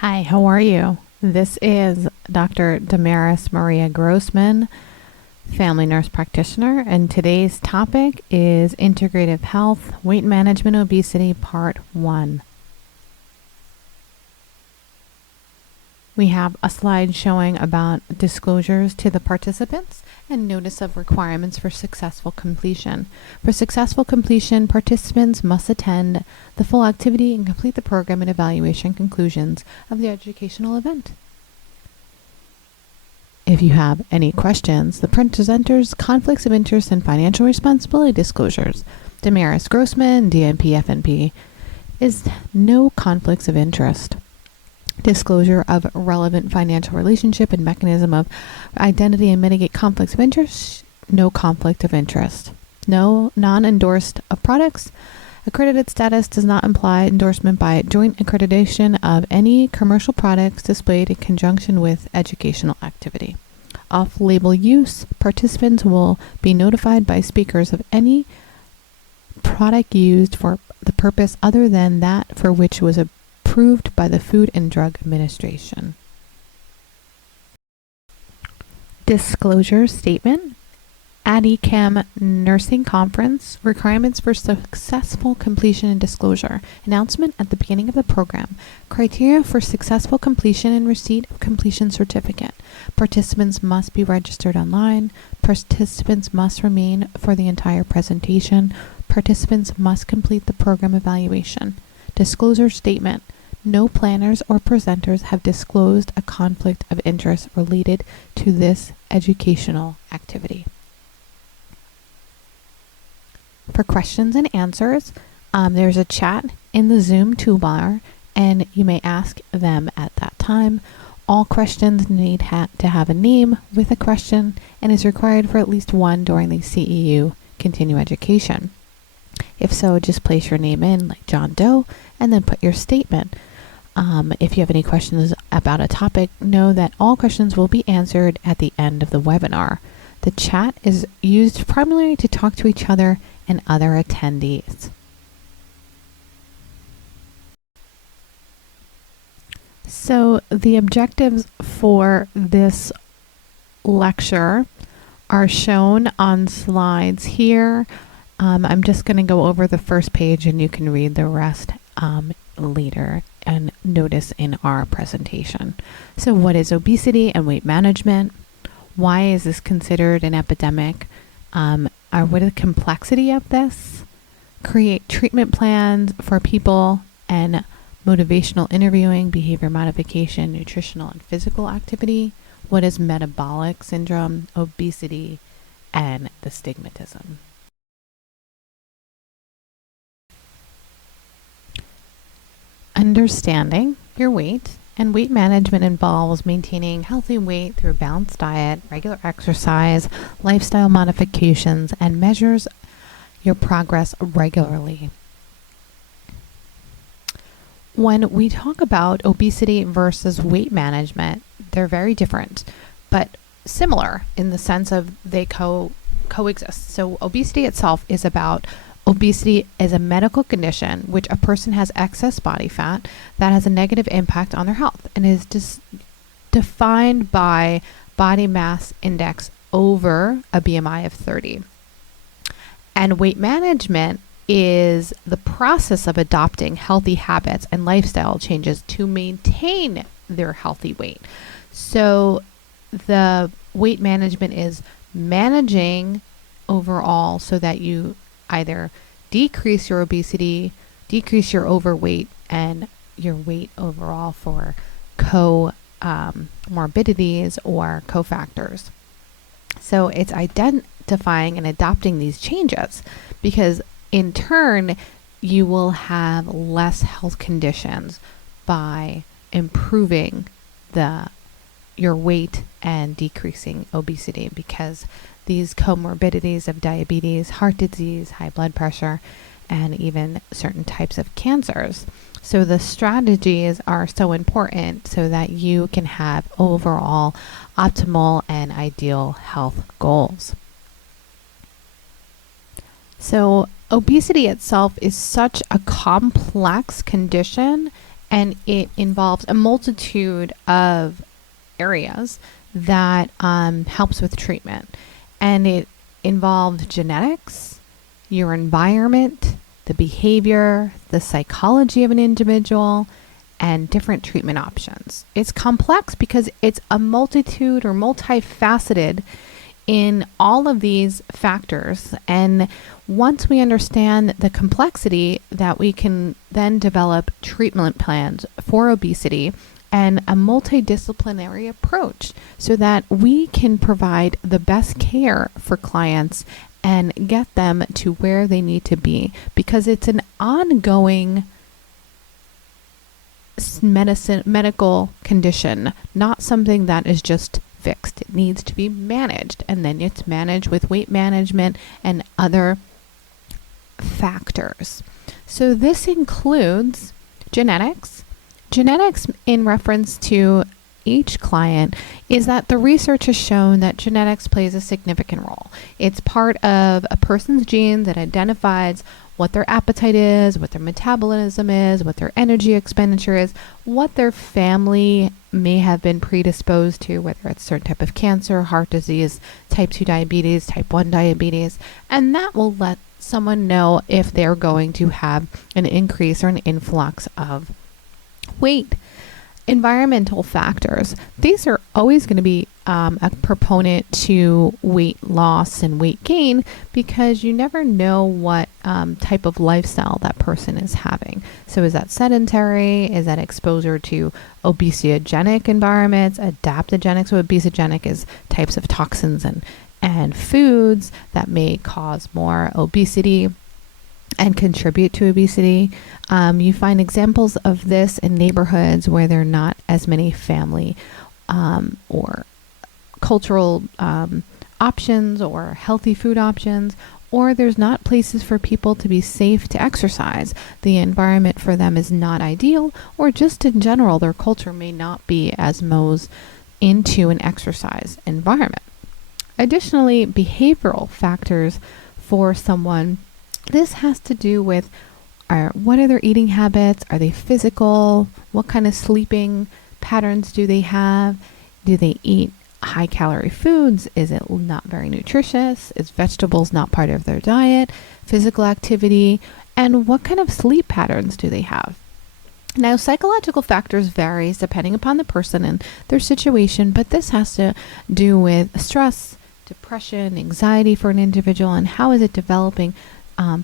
Hi, how are you? This is Dr. Damaris Maria Guzmán, Family Nurse Practitioner, and today's topic is Integrative Health, Weight Management, Obesity, Part 1. We have a slide showing about disclosures to the participants and notice of requirements for successful completion. For successful completion, participants must attend the full activity and complete the program and evaluation conclusions of the educational event. If you have any questions, the presenters, conflicts of interest, and financial responsibility disclosures. Damaris Guzmán, DNP FNP, is no conflicts of interest. Disclosure of relevant financial relationship and mechanism of identity and mitigate conflicts of interest. No conflict of interest. No non-endorsed of products. Accredited status does not imply endorsement by joint accreditation of any commercial products displayed in conjunction with educational activity. Off-label use. Participants will be notified by speakers of any product used for the purpose other than that for which was approved by the Food and Drug Administration. Disclosure statement. Atecam Nursing Conference. Requirements for successful completion and disclosure. Announcement at the beginning of the program. Criteria for successful completion and receipt of completion certificate. Participants must be registered online. Participants must remain for the entire presentation. Participants must complete the program evaluation. Disclosure statement. No planners or presenters have disclosed a conflict of interest related to this educational activity. For questions and answers, there's a chat in the Zoom toolbar, and you may ask them at that time. All questions need to have a name with a question and is required for at least one during the CEU Continue Education. If so, just place your name in, like John Doe, and then put your statement. If you have any questions about a topic, know that all questions will be answered at the end of the webinar. The chat is used primarily to talk to each other and other attendees. So the objectives for this lecture are shown on slides here. I'm just going to go over the first page and you can read the rest later and notice in our presentation. So what is obesity and weight management? Why is this considered an epidemic? What is the complexity of this? Create treatment plans for people and motivational interviewing, behavior modification, nutritional and physical activity. What is metabolic syndrome, obesity, and the stigmatism? Understanding your weight and weight management involves maintaining healthy weight through a balanced diet, regular exercise, lifestyle modifications, and measures your progress regularly. When we talk about obesity versus weight management, they're very different, but similar in the sense of they coexist. So obesity itself is about obesity is a medical condition which a person has excess body fat that has a negative impact on their health and is defined by body mass index over a BMI of 30. And weight management is the process of adopting healthy habits and lifestyle changes to maintain their healthy weight. So the weight management is managing overall so that you either decrease your obesity, decrease your overweight, and your weight overall for morbidities or cofactors. So it's identifying and adopting these changes because in turn you will have less health conditions by improving your weight and decreasing obesity, because these comorbidities of diabetes, heart disease, high blood pressure, and even certain types of cancers. So the strategies are so important so that you can have overall optimal and ideal health goals. So obesity itself is such a complex condition and it involves a multitude of areas that helps with treatment. And it involves genetics, your environment, the behavior, the psychology of an individual, and different treatment options. It's complex because it's a multitude or multifaceted in all of these factors. And once we understand the complexity, that we can then develop treatment plans for obesity and a multidisciplinary approach so that we can provide the best care for clients and get them to where they need to be, because it's an ongoing medical condition, not something that is just fixed. It needs to be managed, and then it's managed with weight management and other factors. So this includes genetics. Genetics, in reference to each client, is that the research has shown that genetics plays a significant role. It's part of a person's genes that identifies what their appetite is, what their metabolism is, what their energy expenditure is, what their family may have been predisposed to, whether it's a certain type of cancer, heart disease, type 2 diabetes, type 1 diabetes, and that will let someone know if they're going to have an increase or an influx of weight. Environmental factors. These are always going to be a proponent to weight loss and weight gain, because you never know what type of lifestyle that person is having. So is that sedentary? Is that exposure to obesogenic environments, adaptogenic? So obesogenic is types of toxins and foods that may cause more obesity and contribute to obesity. You find examples of this in neighborhoods where there are not as many family or cultural options or healthy food options, or there's not places for people to be safe to exercise. The environment for them is not ideal, or just in general, their culture may not be as most into an exercise environment. Additionally, behavioral factors for someone. This has to do with what are their eating habits? Are they physical? What kind of sleeping patterns do they have? Do they eat high calorie foods? Is it not very nutritious? Is vegetables not part of their diet? Physical activity? And what kind of sleep patterns do they have? Now, psychological factors varies depending upon the person and their situation, but this has to do with stress, depression, anxiety for an individual, and how is it developing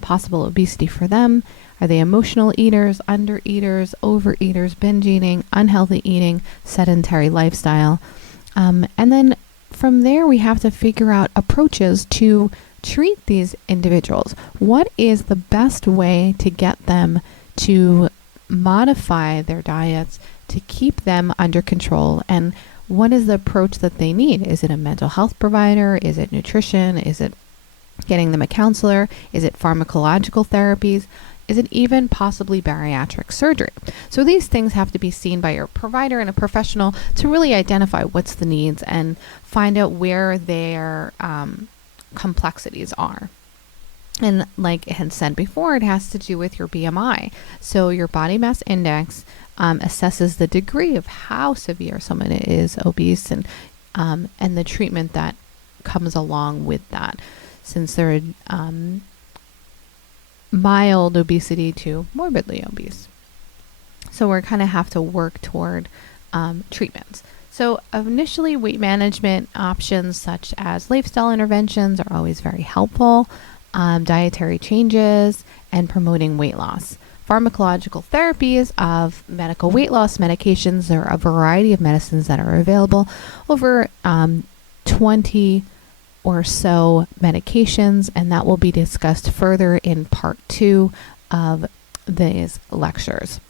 possible obesity for them. Are they emotional eaters, undereaters, overeaters, binge eating, unhealthy eating, sedentary lifestyle? And then from there, we have to figure out approaches to treat these individuals. What is the best way to get them to modify their diets to keep them under control? And what is the approach that they need? Is it a mental health provider? Is it nutrition? Is it getting them a counselor? Is it pharmacological therapies? Is it even possibly bariatric surgery? So these things have to be seen by your provider and a professional to really identify what's the needs and find out where their complexities are. And like it had said before, it has to do with your BMI. So your body mass index assesses the degree of how severe someone is obese and the treatment that comes along with that. Since they're mild obesity to morbidly obese. So we're kind of have to work toward treatments. So initially, weight management options such as lifestyle interventions are always very helpful, dietary changes, and promoting weight loss. Pharmacological therapies of medical weight loss medications. There are a variety of medicines that are available, over 20 or so medications, and that will be discussed further in part 2 of these lectures.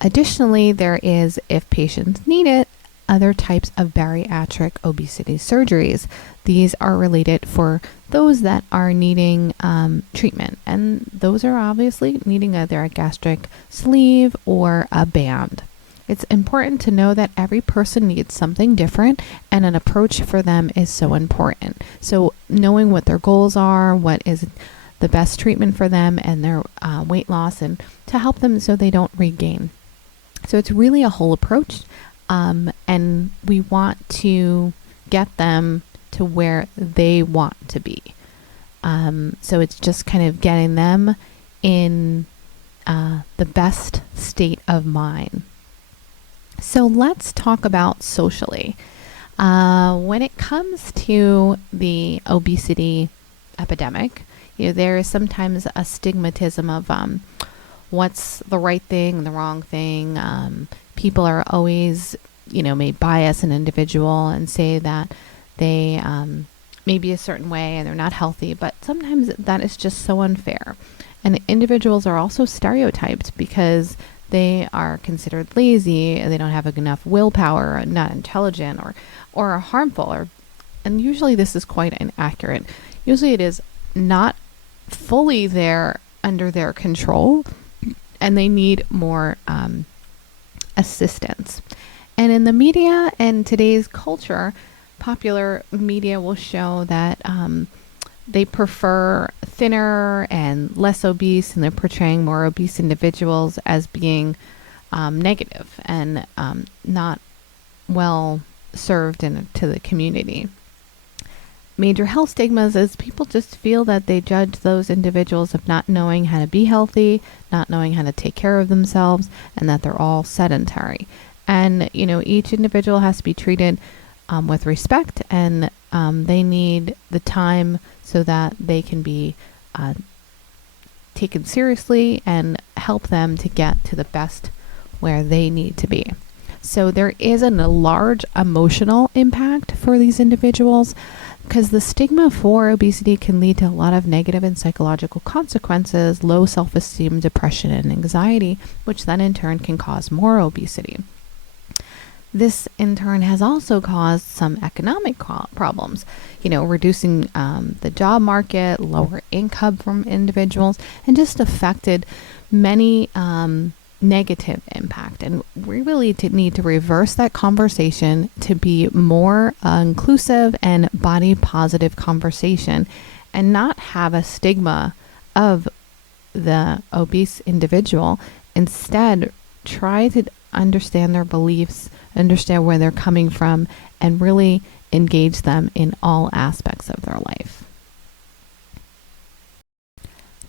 Additionally, there is, if patients need it, other types of bariatric obesity surgeries. These are related for those that are needing treatment, and those are obviously needing either a gastric sleeve or a band. It's important to know that every person needs something different, and an approach for them is so important. So knowing what their goals are, what is the best treatment for them and their weight loss, and to help them so they don't regain. So it's really a whole approach, and we want to get them to where they want to be. So it's just kind of getting them in the best state of mind. So let's talk about socially. When it comes to the obesity epidemic, there is sometimes a stigmatism of what's the right thing, the wrong thing. People are always, may bias an individual and say that they may be a certain way and they're not healthy, but sometimes that is just so unfair. And individuals are also stereotyped because they are considered lazy, they don't have enough willpower, not intelligent, or are harmful, and usually this is quite inaccurate. Usually it is not fully under their control, and they need more assistance. And in the media and today's culture, popular media will show that they prefer thinner and less obese, and they're portraying more obese individuals as being negative and not well served to the community. Major health stigmas is people just feel that they judge those individuals of not knowing how to be healthy, not knowing how to take care of themselves, and that they're all sedentary. And, each individual has to be treated with respect, and they need the time so that they can be taken seriously and help them to get to the best where they need to be. So there is a large emotional impact for these individuals, because the stigma for obesity can lead to a lot of negative and psychological consequences, low self-esteem, depression, and anxiety, which then in turn can cause more obesity. This in turn has also caused some economic problems, reducing the job market, lower income from individuals, and just affected many negative impact. And we really need to reverse that conversation to be more inclusive and body positive conversation, and not have a stigma of the obese individual. Instead, try to understand their beliefs, understand where they're coming from, and really engage them in all aspects of their life.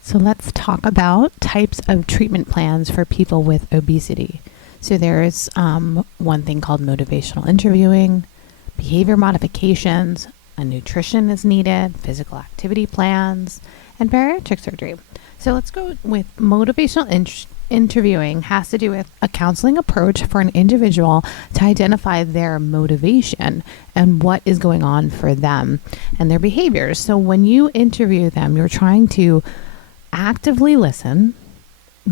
So let's talk about types of treatment plans for people with obesity. So there's one thing called motivational interviewing, behavior modifications, a nutrition is needed, physical activity plans, and bariatric surgery. So let's go with motivational interviewing. Has to do with a counseling approach for an individual to identify their motivation and what is going on for them and their behaviors. So when you interview them, you're trying to actively listen,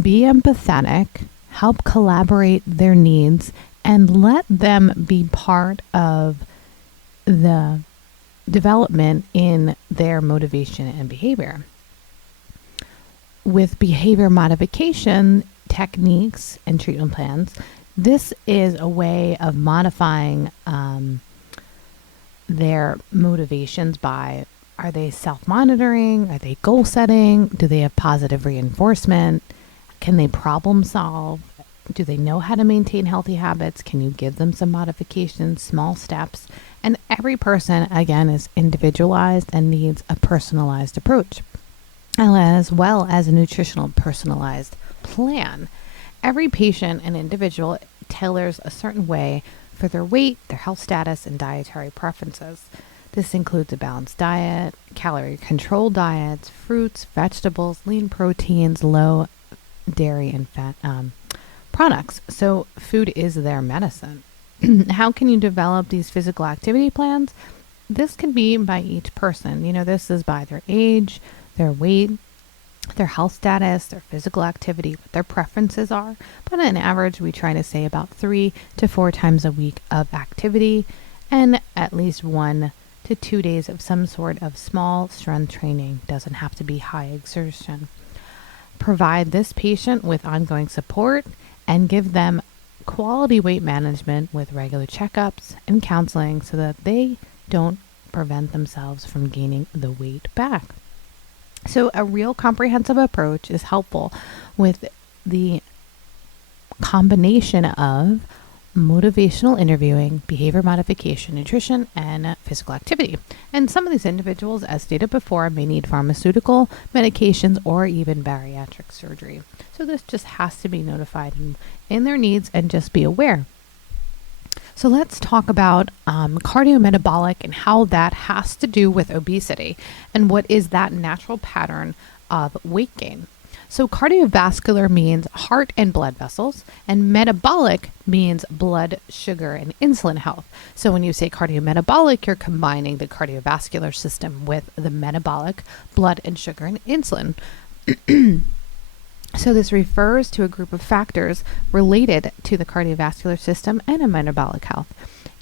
be empathetic, help collaborate their needs, and let them be part of the development in their motivation and behavior. With behavior modification techniques and treatment plans, this is a way of modifying their motivations by, are they self-monitoring? Are they goal setting? Do they have positive reinforcement? Can they problem solve? Do they know how to maintain healthy habits? Can you give them some modifications, small steps? And every person, again, is individualized and needs a personalized approach, as well as a nutritional personalized plan. Every patient and individual tailors a certain way for their weight, their health status, and dietary preferences. This includes a balanced diet, calorie-controlled diets, fruits, vegetables, lean proteins, low dairy and fat products. So food is their medicine. How can you develop these physical activity plans? This can be by each person. This is by their age, their weight, their health status, their physical activity, what their preferences are. But on average, we try to say about 3 to 4 times a week of activity, and at least 1 to 2 days of some sort of small strength training. Doesn't have to be high exertion. Provide this patient with ongoing support and give them quality weight management with regular checkups and counseling so that they don't prevent themselves from gaining the weight back. So a real comprehensive approach is helpful with the combination of motivational interviewing, behavior modification, nutrition, and physical activity. And some of these individuals, as stated before, may need pharmaceutical medications or even bariatric surgery. So this just has to be notified in their needs and just be aware. So let's talk about cardiometabolic and how that has to do with obesity and what is that natural pattern of weight gain. So cardiovascular means heart and blood vessels, and metabolic means blood, sugar, and insulin health. So when you say cardiometabolic, you're combining the cardiovascular system with the metabolic, blood and sugar and insulin. So this refers to a group of factors related to the cardiovascular system and a metabolic health.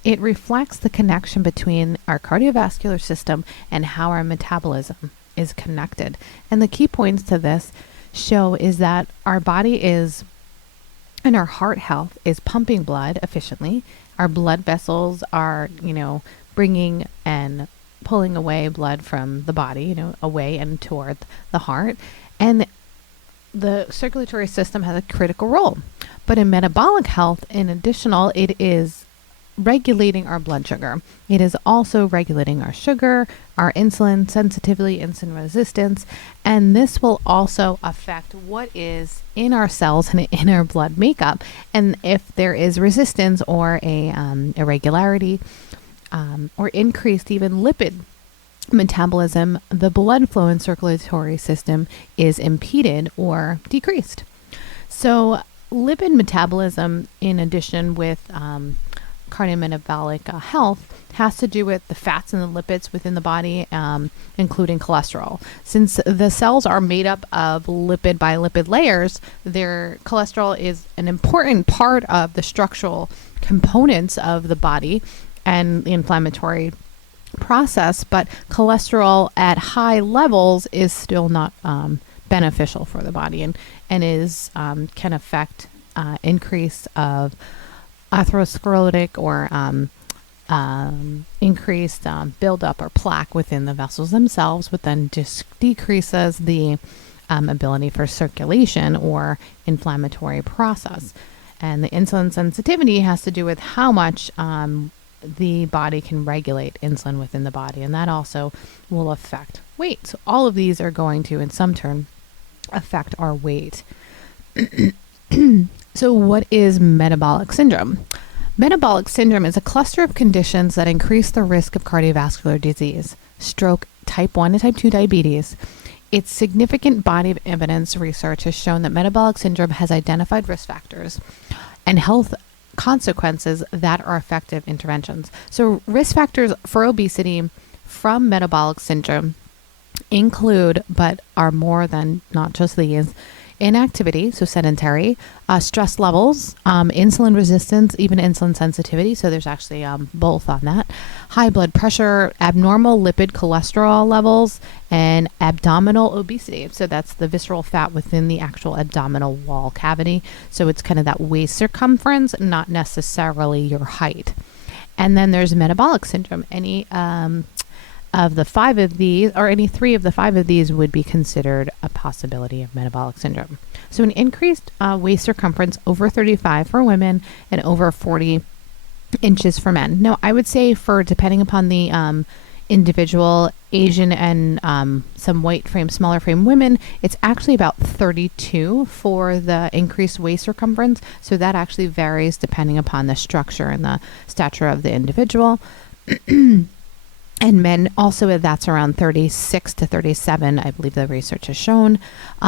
It reflects the connection between our cardiovascular system and how our metabolism is connected. And the key points to this show is that our body is, and our heart health is pumping blood efficiently. Our blood vessels are, bringing and pulling away blood from the body, away and toward the heart. And the circulatory system has a critical role. But in metabolic health, in additional, it is regulating our blood sugar. It is also regulating our sugar, our insulin sensitivity, insulin resistance, and this will also affect what is in our cells and in our blood makeup. And if there is resistance or a irregularity or increased even lipid metabolism, the blood flow and circulatory system is impeded or decreased. So lipid metabolism, in addition with cardiometabolic health, has to do with the fats and the lipids within the body, including cholesterol. Since the cells are made up of lipid by lipid layers, their cholesterol is an important part of the structural components of the body and the inflammatory process, but cholesterol at high levels is still not beneficial for the body and is can affect increase of atherosclerotic or increased buildup or plaque within the vessels themselves, but then just decreases the ability for circulation or inflammatory process. And the insulin sensitivity has to do with how much the body can regulate insulin within the body, and that also will affect weight. So all of these are going to, in some turn, affect our weight. So what is metabolic syndrome? Metabolic syndrome is a cluster of conditions that increase the risk of cardiovascular disease, stroke, type 1 and type 2 diabetes. Its significant body of evidence research has shown that metabolic syndrome has identified risk factors and health consequences that are effective interventions. So risk factors for obesity from metabolic syndrome include, but are more than not just these: inactivity, so sedentary, stress levels, insulin resistance, even insulin sensitivity. So there's actually both on that. High blood pressure, abnormal lipid cholesterol levels, and abdominal obesity. So that's the visceral fat within the actual abdominal wall cavity. So it's kind of that waist circumference, not necessarily your height. And then there's metabolic syndrome. Any of the five of these, or any three of the five of these, would be considered a possibility of metabolic syndrome. So an increased waist circumference over 35 for women and over 40 inches for men. Now, I would say for, depending upon the individual, Asian and some white frame, smaller frame women, it's actually about 32 for the increased waist circumference. So that actually varies depending upon the structure and the stature of the individual. And men also, that's around 36 to 37, I believe the research has shown.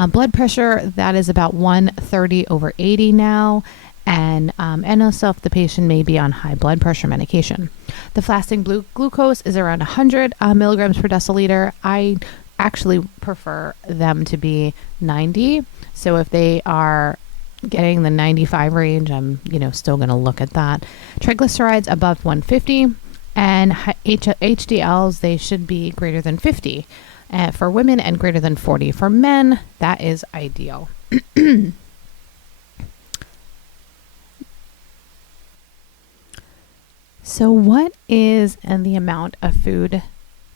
Blood pressure, that is about 130 over 80 now. And also if the patient may be on high blood pressure medication. The fasting glucose is around 100 milligrams per deciliter. I actually prefer them to be 90. So if they are getting the 95 range, I'm still going to look at that. Triglycerides above 150. And HDLs, they should be greater than 50 for women and greater than 40 for men. That is ideal. So what is the amount of food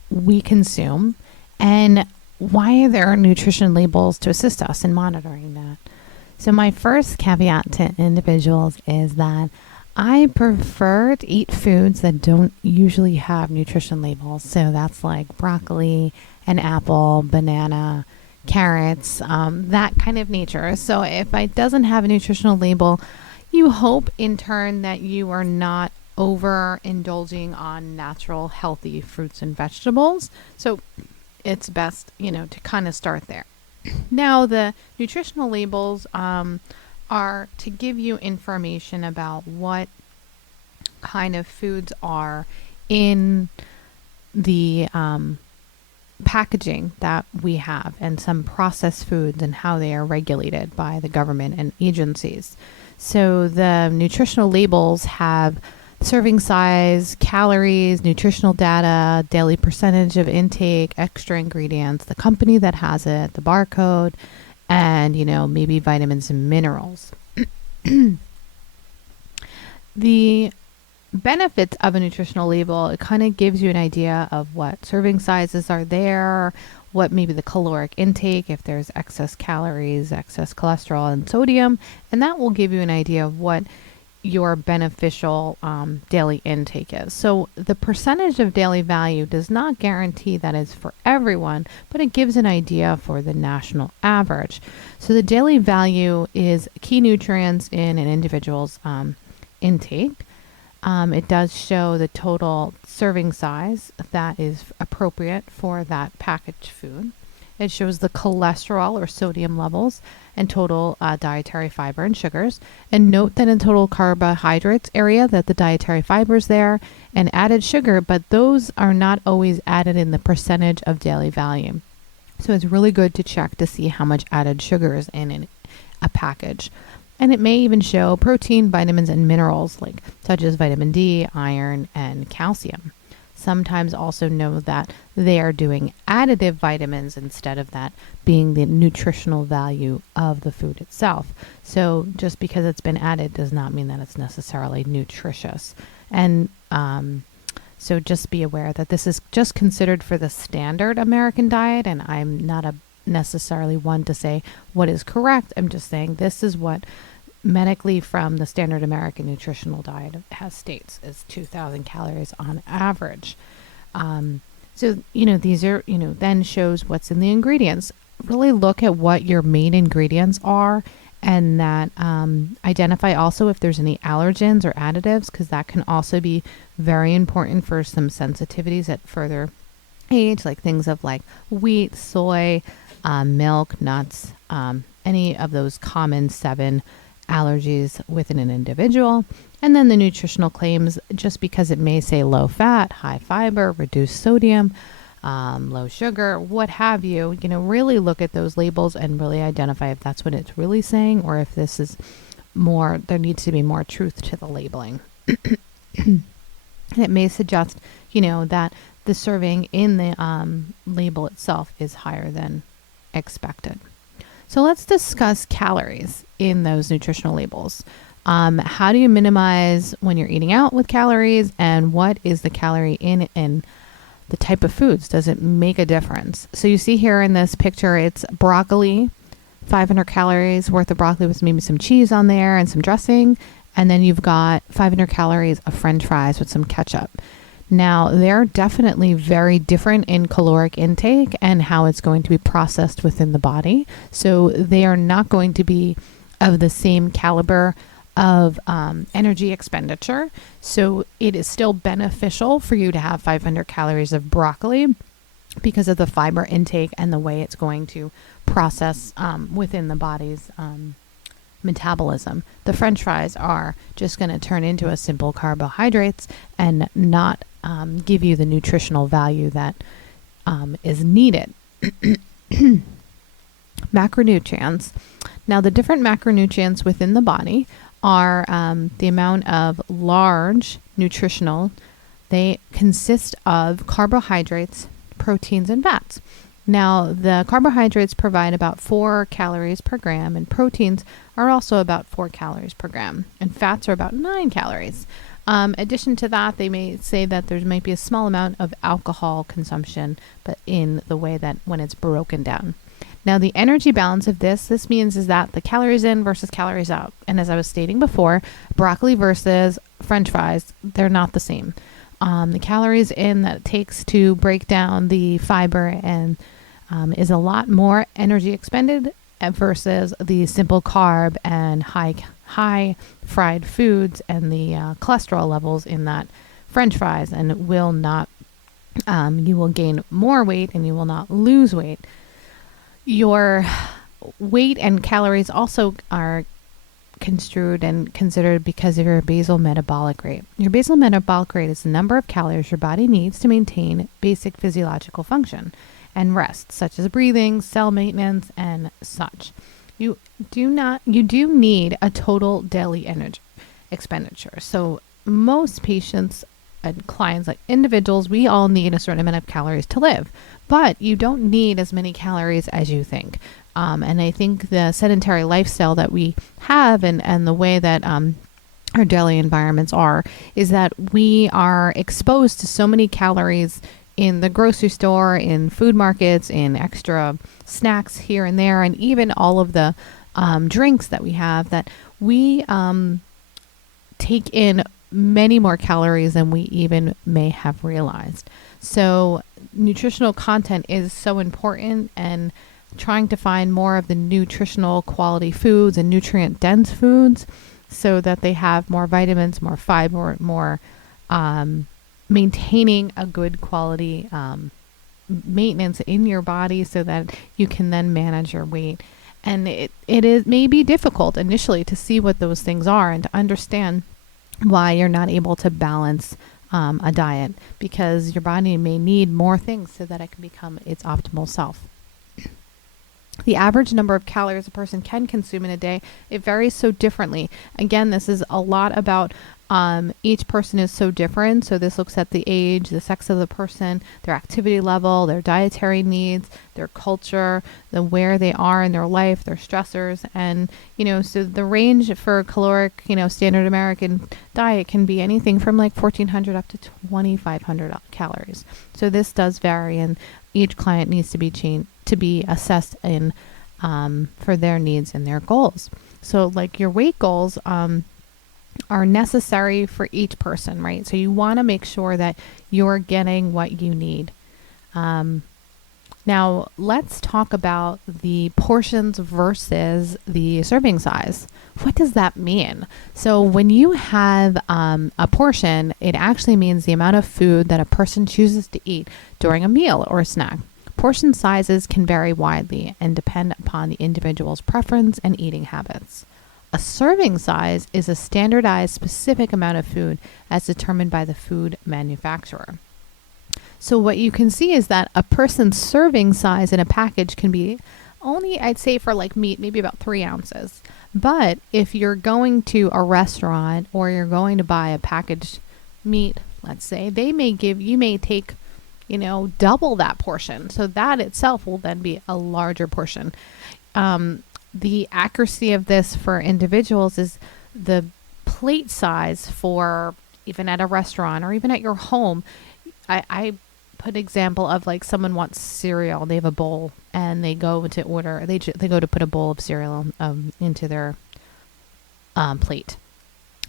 we consume, and why are there nutrition labels to assist us in monitoring that? So my first caveat to individuals is that I prefer to eat foods that don't usually have nutrition labels. So that's like broccoli, an apple, banana, carrots, that kind of nature. So if it doesn't have a nutritional label, you hope in turn that you are not over indulging on natural, healthy fruits and vegetables. So it's best, to kind of start there. Now, the nutritional labels are to give you information about what kind of foods are in the packaging that we have, and some processed foods and how they are regulated by the government and agencies. So the nutritional labels have serving size, calories, nutritional data, daily percentage of intake, extra ingredients, the company that has it, the barcode, and, maybe vitamins and minerals. The benefits of a nutritional label, it kind of gives you an idea of what serving sizes are there, what maybe the caloric intake, if there's excess calories, excess cholesterol and sodium, and that will give you an idea of what your beneficial daily intake is. So the percentage of daily value does not guarantee that it's for everyone, but it gives an idea for the national average. So the daily value is key nutrients in an individual's intake. It does show the total serving size that is appropriate for that packaged food. It shows the cholesterol or sodium levels and total dietary fiber and sugars. And note that in total carbohydrates area that the dietary fibers there and added sugar, but those are not always added in the percentage of daily value. So it's really good to check to see how much added sugar is in a package. And it may even show protein, vitamins, and minerals such as vitamin D, iron, and calcium. Sometimes also know that they are doing additive vitamins instead of that being the nutritional value of the food itself. So just because it's been added does not mean that it's necessarily nutritious. And so just be aware that this is just considered for the standard American diet, and I'm not necessarily one to say what is correct. I'm just saying this is what medically from the standard American nutritional diet has states is 2,000 calories on average. So, these are, then shows what's in the ingredients. Really look at what your main ingredients are, and that identify also if there's any allergens or additives, because that can also be very important for some sensitivities at further age, like things of wheat, soy, milk, nuts, any of those common 7 allergies within an individual. And then the nutritional claims, just because it may say low fat, high fiber, reduced sodium, low sugar, what have you, really look at those labels and really identify if that's what it's really saying, or if this is more, there needs to be more truth to the labeling. It may suggest, that the serving in the label itself is higher than expected. So let's discuss calories in those nutritional labels. How do you minimize when you're eating out with calories, and what is the calorie in the type of foods? Does it make a difference? So you see here in this picture, it's broccoli, 500 calories worth of broccoli with maybe some cheese on there and some dressing. And then you've got 500 calories of French fries with some ketchup. Now, they're definitely very different in caloric intake and how it's going to be processed within the body. So they are not going to be of the same caliber of energy expenditure. So it is still beneficial for you to have 500 calories of broccoli because of the fiber intake and the way it's going to process within the body's metabolism. The French fries are just going to turn into a simple carbohydrates and not give you the nutritional value that is needed. Macronutrients. Now, the different macronutrients within the body are the amount of large nutritional. They consist of carbohydrates, proteins, and fats. Now, the carbohydrates provide about 4 calories per gram, and proteins are also about 4 calories per gram, and fats are about 9 calories. Addition to that, they may say that there might be a small amount of alcohol consumption, but in the way that when it's broken down. Now, the energy balance of this means is that the calories in versus calories out. And as I was stating before, broccoli versus French fries, they're not the same. The calories in that it takes to break down the fiber and is a lot more energy expended versus the simple carb and high fried foods and the cholesterol levels in that French fries, and will not, you will gain more weight and you will not lose weight. Your weight and calories also are construed and considered because of your basal metabolic rate. Your basal metabolic rate is the number of calories your body needs to maintain basic physiological function and rest, such as breathing, cell maintenance, and such. You do need a total daily energy expenditure. So most patients and clients, like individuals, we all need a certain amount of calories to live, but you don't need as many calories as you think. And I think the sedentary lifestyle that we have and the way that our daily environments are, is that we are exposed to so many calories in the grocery store, in food markets, in extra snacks here and there, and even all of the drinks that we have, that we take in many more calories than we even may have realized. So nutritional content is so important, and trying to find more of the nutritional quality foods and nutrient dense foods so that they have more vitamins, more fiber, more maintaining a good quality maintenance in your body so that you can then manage your weight. And it is maybe difficult initially to see what those things are and to understand why you're not able to balance a diet, because your body may need more things so that it can become its optimal self. The average number of calories a person can consume in a day, it varies so differently. Again, this is a lot about each person is so different. So this looks at the age, the sex of the person, their activity level, their dietary needs, their culture, where they are in their life, their stressors. And, so the range for caloric, standard American diet can be anything from like 1,400 up to 2,500 calories. So this does vary, and each client needs to be assessed in for their needs and their goals. So like your weight goals are necessary for each person, right? So you want to make sure that you're getting what you need. Now let's talk about the portions versus the serving size. What does that mean? So when you have a portion, it actually means the amount of food that a person chooses to eat during a meal or a snack. Portion sizes can vary widely and depend upon the individual's preference and eating habits. A serving size is a standardized specific amount of food as determined by the food manufacturer. So what you can see is that a person's serving size in a package can be only, I'd say for like meat, maybe about 3 ounces. But if you're going to a restaurant or you're going to buy a packaged meat, let's say, you may take, double that portion. So that itself will then be a larger portion. The accuracy of this for individuals is the plate size for even at a restaurant or even at your home. I put example of like someone wants cereal. They have a bowl and they go to order. They go to put a bowl of cereal into their plate,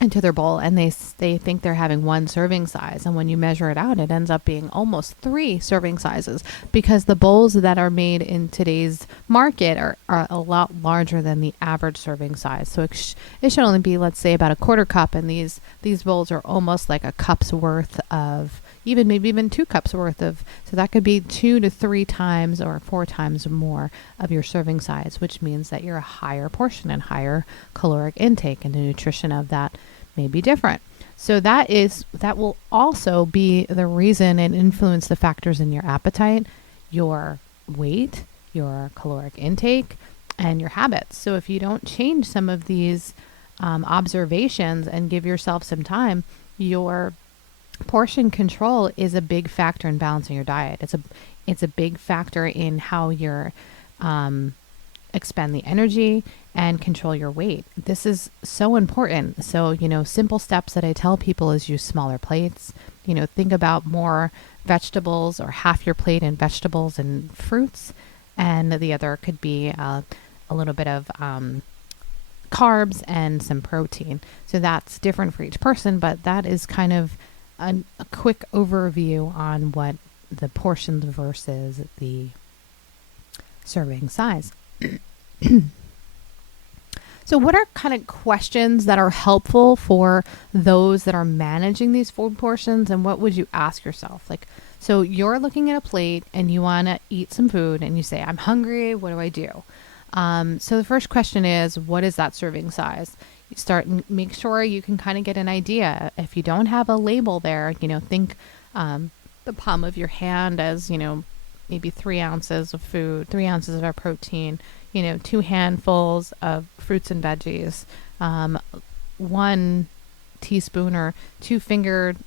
into their bowl, and they think they're having 1 serving size, and when you measure it out, it ends up being almost 3 serving sizes, because the bowls that are made in today's market are a lot larger than the average serving size. So it should only be, let's say, about a 1/4 cup, and these bowls are almost like a cup's worth of, maybe even 2 cups worth of, so that could be 2 to 3 times or 4 times more of your serving size, which means that you're a higher portion and higher caloric intake, and the nutrition of that may be different. So that will also be the reason and influence the factors in your appetite, your weight, your caloric intake, and your habits. So if you don't change some of these observations and give yourself some time, your portion control is a big factor in balancing your diet. It's a big factor in how you're expend the energy and control your weight. This is so important. So, simple steps that I tell people is use smaller plates. Think about more vegetables or half your plate in vegetables and fruits. And the other could be a little bit of carbs and some protein. So that's different for each person, but that is kind of a quick overview on what the portions versus the serving size. So what are kind of questions that are helpful for those that are managing these food portions, and what would you ask yourself? So you're looking at a plate and you want to eat some food and you say, I'm hungry, what do I do? So the first question is, what is that serving size? You start and make sure you can kind of get an idea. If you don't have a label there, think the palm of your hand as, maybe 3 ounces of food, 3 ounces of protein, 2 handfuls of fruits and veggies, 1 teaspoon or 2 fingered,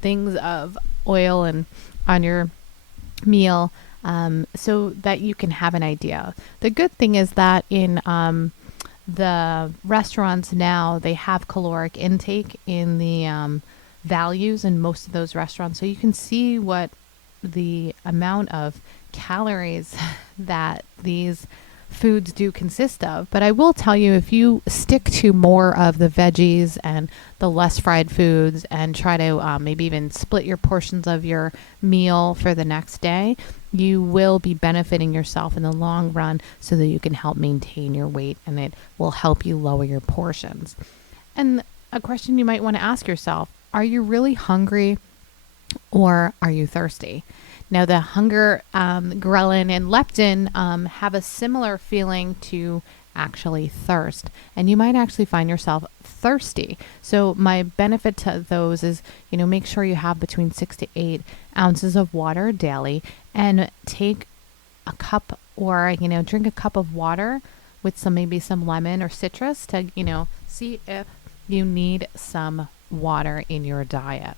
things of oil and on your meal, so that you can have an idea. The good thing is that in the restaurants now, they have caloric intake in the values in most of those restaurants, so you can see what the amount of calories that these foods do consist of. But I will tell you, if you stick to more of the veggies and the less fried foods and try to maybe even split your portions of your meal for the next day, you will be benefiting yourself in the long run so that you can help maintain your weight, and it will help you lower your portions. And a question you might want to ask yourself, are you really hungry or are you thirsty? Now, the hunger, ghrelin and leptin have a similar feeling to actually thirst, and you might actually find yourself thirsty. So my benefit to those is, make sure you have between 6 to 8 ounces of water daily, and take a cup or, drink a cup of water with maybe some lemon or citrus to, see if you need some water in your diet.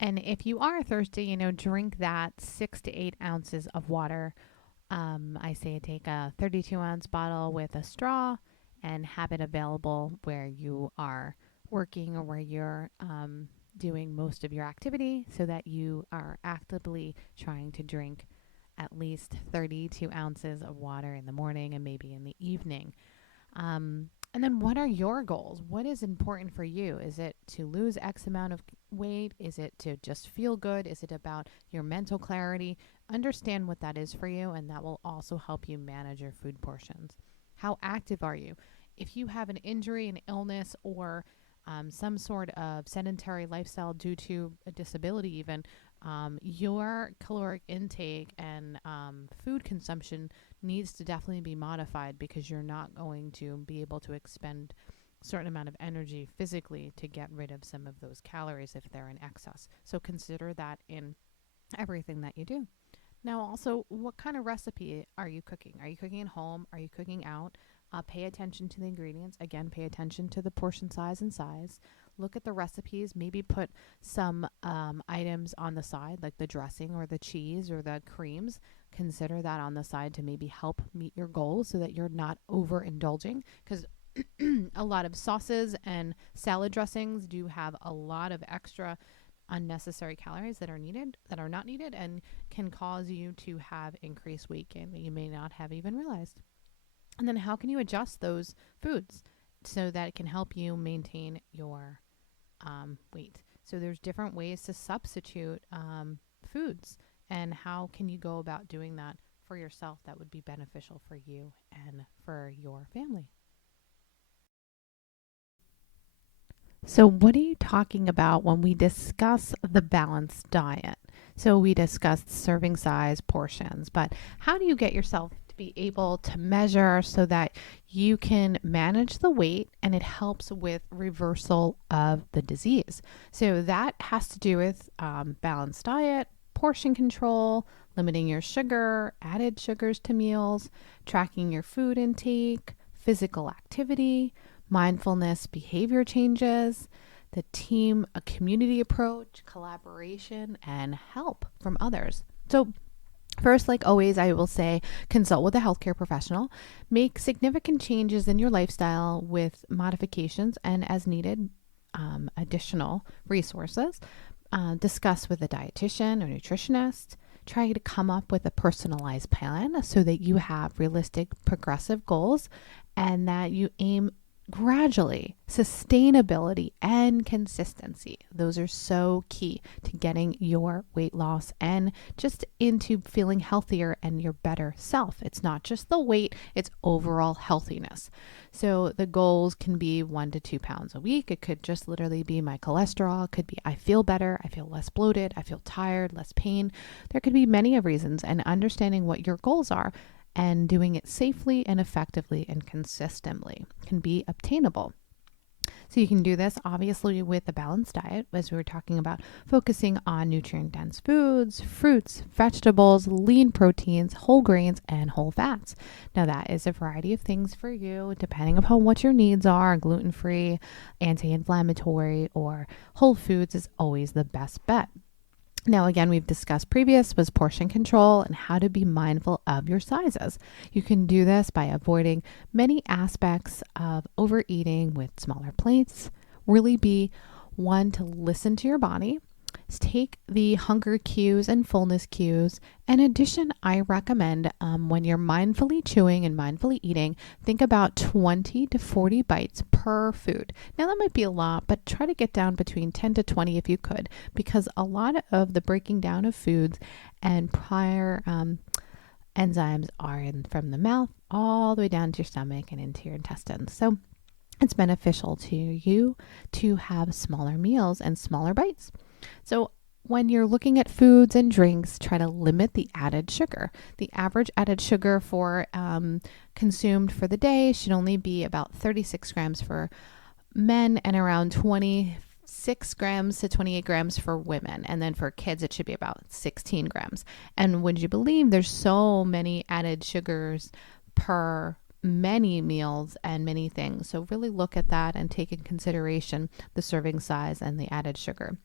And if you are thirsty, drink that 6 to 8 ounces of water. I say take a 32-ounce bottle with a straw and have it available where you are working or where you're doing most of your activity, so that you are actively trying to drink at least 32 ounces of water in the morning and maybe in the evening. And then what are your goals? What is important for you? Is it to lose X amount of weight? Is it to just feel good? Is it about your mental clarity? Understand what that is for you, and that will also help you manage your food portions. How active are you? If you have an injury, an illness, or some sort of sedentary lifestyle due to a disability even, your caloric intake and food consumption needs to definitely be modified, because you're not going to be able to expend a certain amount of energy physically to get rid of some of those calories if they're in excess. So consider that in everything that you do. Now, also, what kind of recipe are you cooking? Are you cooking at home? Are you cooking out? Pay attention to the ingredients. Again, pay attention to the portion size and size. Look at the recipes. Maybe put some items on the side, like the dressing or the cheese or the creams. Consider that on the side to maybe help meet your goals, so that you're not overindulging, because a lot of sauces and salad dressings do have a lot of extra unnecessary calories that are not needed, and can cause you to have increased weight gain that you may not have even realized. And then how can you adjust those foods so that it can help you maintain your weight? So there's different ways to substitute foods, and how can you go about doing that for yourself that would be beneficial for you and for your family? So what are you talking about when we discuss the balanced diet? So we discussed serving size, portions, but how do you get yourself to be able to measure so that you can manage the weight and it helps with reversal of the disease? So that has to do with balanced diet, portion control, limiting your sugar, added sugars to meals, tracking your food intake, physical activity, mindfulness, behavior changes, the team, a community approach, collaboration, and help from others. So First, like always, I will say consult with a healthcare professional, make significant changes in your lifestyle with modifications and as needed additional resources. Discuss with a dietitian or nutritionist. Try to come up with a personalized plan so that you have realistic, progressive goals and that you aim gradually. Sustainability and consistency. Those are so key to getting your weight loss and just into feeling healthier and your better self. It's not just the weight, it's overall healthiness. So the goals can be 1 to 2 pounds a week. It could just literally be my cholesterol. It could be I feel better, I feel less bloated, I feel tired, less pain. There could be many of reasons, and understanding what your goals are and doing it safely and effectively and consistently can be obtainable. So you can do this obviously with a balanced diet, as we were talking about, focusing on nutrient dense foods, fruits, vegetables, lean proteins, whole grains, and whole fats. Now that is a variety of things for you, depending upon what your needs are. Gluten-free, anti-inflammatory, or whole foods is always the best bet. Now, again, we've discussed previous was portion control and how to be mindful of your sizes. You can do this by avoiding many aspects of overeating with smaller plates. Really be one to listen to your body. Take the hunger cues and fullness cues. In addition, I recommend when you're mindfully chewing and mindfully eating, think about 20 to 40 bites per food. Now that might be a lot, but try to get down between 10 to 20 if you could, because a lot of the breaking down of foods and prior enzymes are from the mouth all the way down to your stomach and into your intestines. So it's beneficial to you to have smaller meals and smaller bites. So when you're looking at foods and drinks, try to limit the added sugar. The average added sugar for consumed for the day should only be about 36 grams for men and around 26 grams to 28 grams for women. And then for kids, it should be about 16 grams. And would you believe there's so many added sugars per many meals and many things. So really look at that and take in consideration the serving size and the added sugar.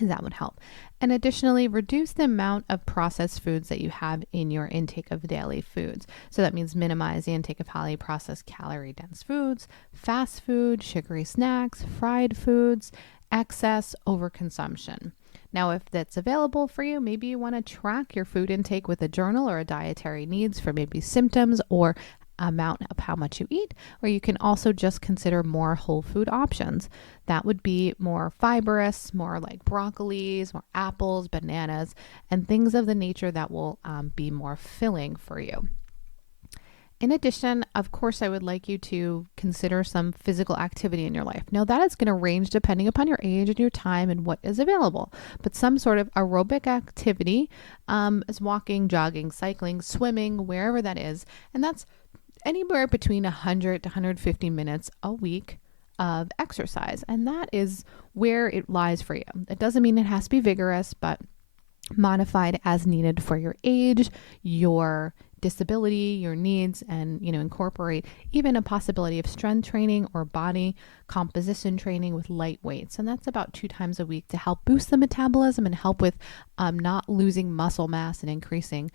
That would help. And additionally, reduce the amount of processed foods that you have in your intake of daily foods. So that means minimize the intake of highly processed calorie dense foods, fast food, sugary snacks, fried foods, excess overconsumption. Now, if that's available for you, maybe you want to track your food intake with a journal or a dietary needs for maybe symptoms or amount of how much you eat, or you can also just consider more whole food options. That would be more fibrous, more like broccolis, more apples, bananas, and things of the nature that will be more filling for you. In addition, of course, I would like you to consider some physical activity in your life. Now, that is going to range depending upon your age and your time and what is available, but some sort of aerobic activity is walking, jogging, cycling, swimming, wherever that is. And that's anywhere between 100 to 150 minutes a week of exercise. And that is where it lies for you. It doesn't mean it has to be vigorous, but modified as needed for your age, your disability, your needs, and incorporate even a possibility of strength training or body composition training with light weights. And that's about 2 times a week to help boost the metabolism and help with not losing muscle mass and increasing,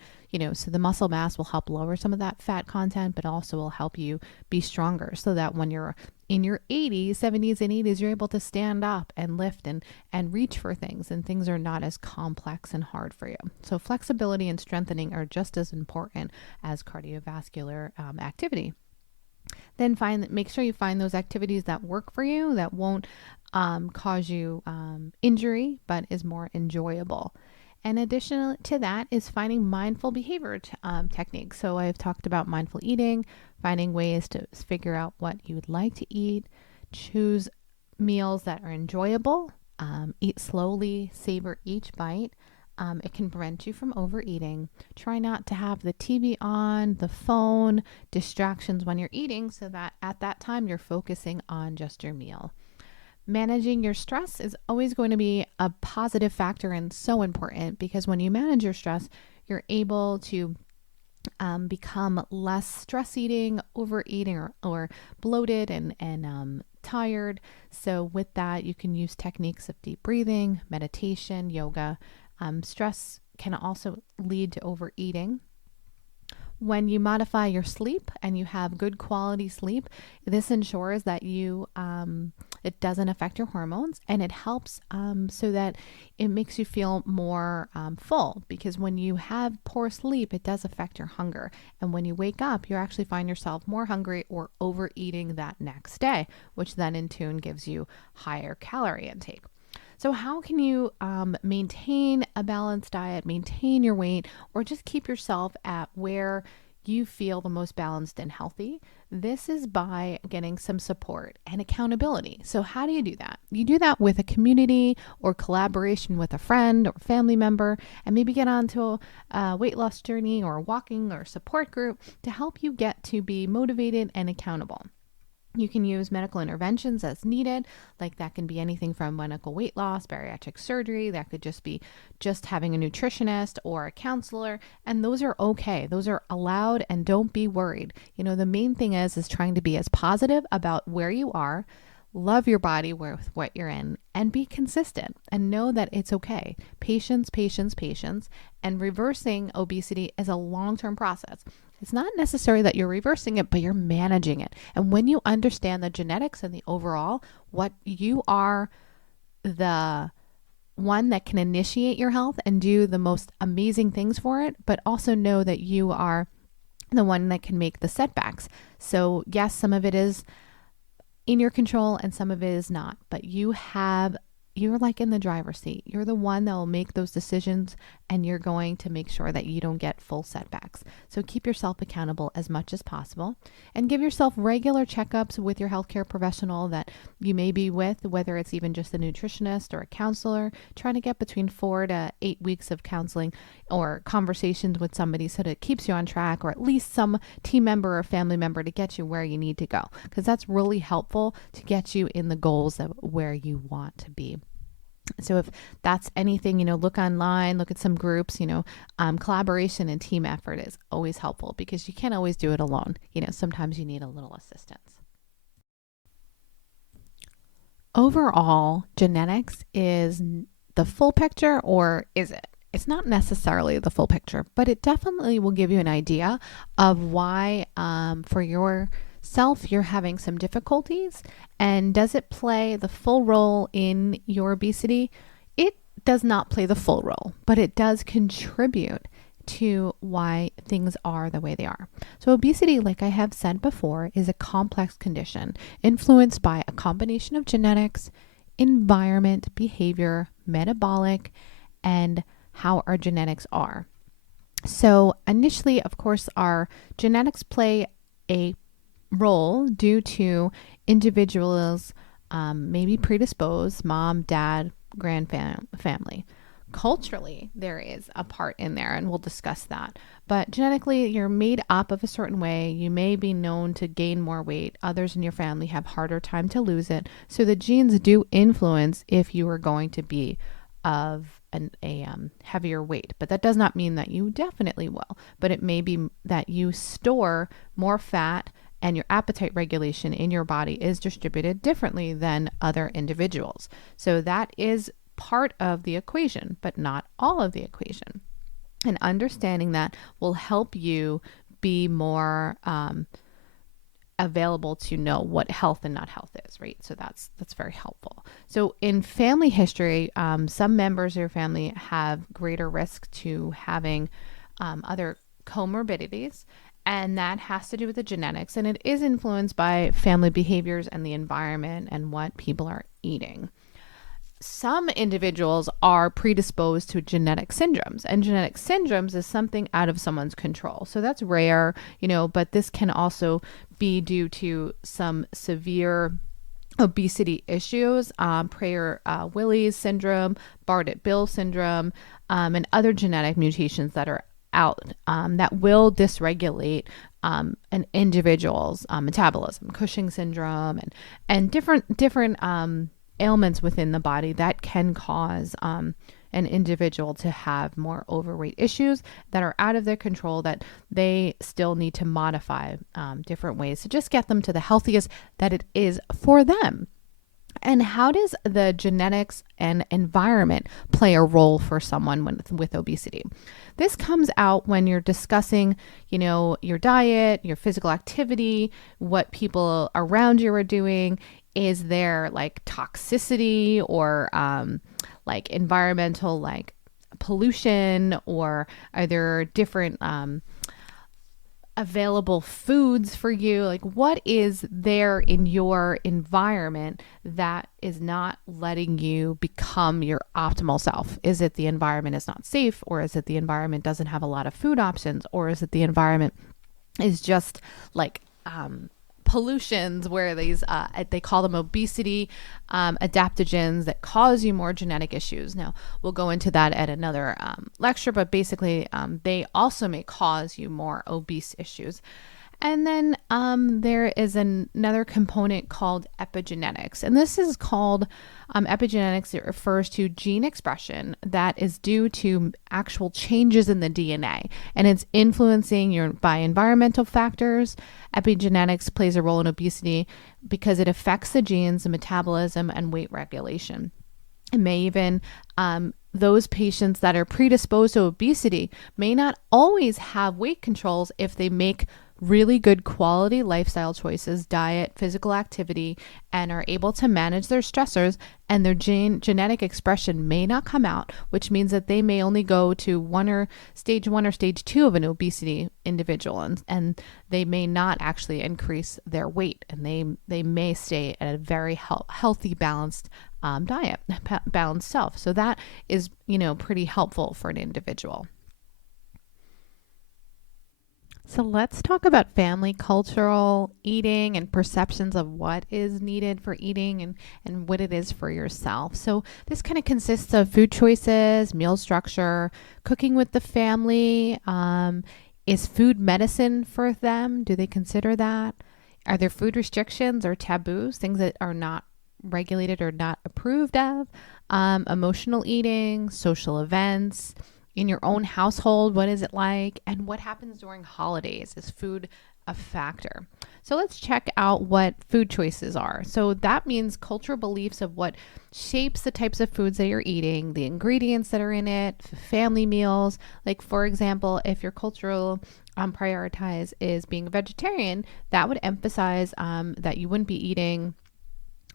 so the muscle mass will help lower some of that fat content, but also will help you be stronger so that when you're in your 80s, 70s, and 80s, you're able to stand up and lift and reach for things, and things are not as complex and hard for you. So flexibility and strengthening are just as important as cardiovascular activity. Then make sure you find those activities that work for you, that won't cause you injury, but is more enjoyable. And additional to that is finding mindful behavior techniques. So I've talked about mindful eating, finding ways to figure out what you would like to eat, choose meals that are enjoyable, eat slowly, savor each bite. It can prevent you from overeating. Try not to have the TV on, the phone, distractions when you're eating, so that at that time you're focusing on just your meal. Managing your stress is always going to be a positive factor and so important, because when you manage your stress, you're able to become less stress eating, overeating, or bloated and tired. So with that, you can use techniques of deep breathing, meditation, yoga. Stress can also lead to overeating. When you modify your sleep and you have good quality sleep, this ensures that it doesn't affect your hormones, and it helps so that it makes you feel more full, because when you have poor sleep, it does affect your hunger. And when you wake up, you actually find yourself more hungry or overeating that next day, which then in turn gives you higher calorie intake. So how can you maintain a balanced diet, maintain your weight, or just keep yourself at where you feel the most balanced and healthy? This is by getting some support and accountability. So how do you do that? You do that with a community or collaboration with a friend or family member, and maybe get onto a weight loss journey or walking or support group to help you get to be motivated and accountable. You can use medical interventions as needed, like that can be anything from medical weight loss, bariatric surgery, that could just be just having a nutritionist or a counselor, and those are okay. Those are allowed, and don't be worried. The main thing is trying to be as positive about where you are, love your body with what you're in, and be consistent and know that it's okay. Patience, patience, patience, and reversing obesity is a long-term process. It's not necessary that you're reversing it, but you're managing it. And when you understand the genetics and the overall, what you are the one that can initiate your health and do the most amazing things for it, but also know that you are the one that can make the setbacks. So yes, some of it is in your control and some of it is not, but you're like in the driver's seat. You're the one that will make those decisions, and you're going to make sure that you don't get full setbacks. So keep yourself accountable as much as possible, and give yourself regular checkups with your healthcare professional that you may be with, whether it's even just a nutritionist or a counselor, trying to get between 4 to 8 weeks of counseling or conversations with somebody so that it keeps you on track, or at least some team member or family member to get you where you need to go, because that's really helpful to get you in the goals of where you want to be. So if that's anything, look online, look at some groups, collaboration and team effort is always helpful, because you can't always do it alone. Sometimes you need a little assistance. Overall, genetics is the full picture, or is it? It's not necessarily the full picture, but it definitely will give you an idea of why for yourself you're having some difficulties. And does it play the full role in your obesity? It does not play the full role, but it does contribute to why things are the way they are. So obesity, like I have said before, is a complex condition influenced by a combination of genetics, environment, behavior, metabolic, and how our genetics are. So initially, of course, our genetics play a role due to individuals maybe predisposed, mom, dad, family. Culturally, there is a part in there, and we'll discuss that. But genetically, you're made up of a certain way. You may be known to gain more weight. Others in your family have harder time to lose it. So the genes do influence if you are going to be of a heavier weight. But that does not mean that you definitely will. But it may be that you store more fat, and your appetite regulation in your body is distributed differently than other individuals. So that is part of the equation, but not all of the equation. And understanding that will help you be more available to know what health and not health is, right? So that's very helpful. So in family history, some members of your family have greater risk to having other comorbidities, and that has to do with the genetics, and it is influenced by family behaviors and the environment and what people are eating. Some individuals are predisposed to genetic syndromes, and genetic syndromes is something out of someone's control. So that's rare, but this can also be due to some severe obesity issues, Prader-Willi syndrome, Bardet-Bill syndrome, and other genetic mutations that are out that will dysregulate an individual's metabolism, Cushing syndrome, and different ailments within the body that can cause an individual to have more overweight issues that are out of their control, that they still need to modify different ways to just get them to the healthiest that it is for them. And how does the genetics and environment play a role for someone with obesity? This comes out when you're discussing, your diet, your physical activity, what people around you are doing. Is there like toxicity or like environmental like pollution, or are there different available foods for you? Like, what is there in your environment that is not letting you become your optimal self? Is it the environment is not safe, or is it the environment doesn't have a lot of food options, or is it the environment is just like pollutions where these they call them obesity adaptogens that cause you more genetic issues? Now we'll go into that at another lecture, but basically they also may cause you more obese issues. And then there is another component called epigenetics. And this is called epigenetics. It refers to gene expression that is due to actual changes in the DNA. And it's influencing by environmental factors. Epigenetics plays a role in obesity because it affects the genes, the metabolism, and weight regulation. It may even those patients that are predisposed to obesity may not always have weight controls if they make really good quality lifestyle choices, diet, physical activity, and are able to manage their stressors, and their genetic expression may not come out, which means that they may only go to stage 1 or stage 2 of an obesity individual, and they may not actually increase their weight, and they may stay at a very healthy, balanced diet, balanced self. So that is, pretty helpful for an individual. So let's talk about family cultural eating and perceptions of what is needed for eating and what it is for yourself. So this kind of consists of food choices, meal structure, cooking with the family. Is food medicine for them? Do they consider that? Are there food restrictions or taboos, things that are not regulated or not approved of? Emotional eating, social events. In your own household, what is it like? And what happens during holidays? Is food a factor? So let's check out what food choices are. So that means cultural beliefs of what shapes the types of foods that you're eating, the ingredients that are in it, family meals. Like, for example, if your cultural prioritize is being a vegetarian, that would emphasize that you wouldn't be eating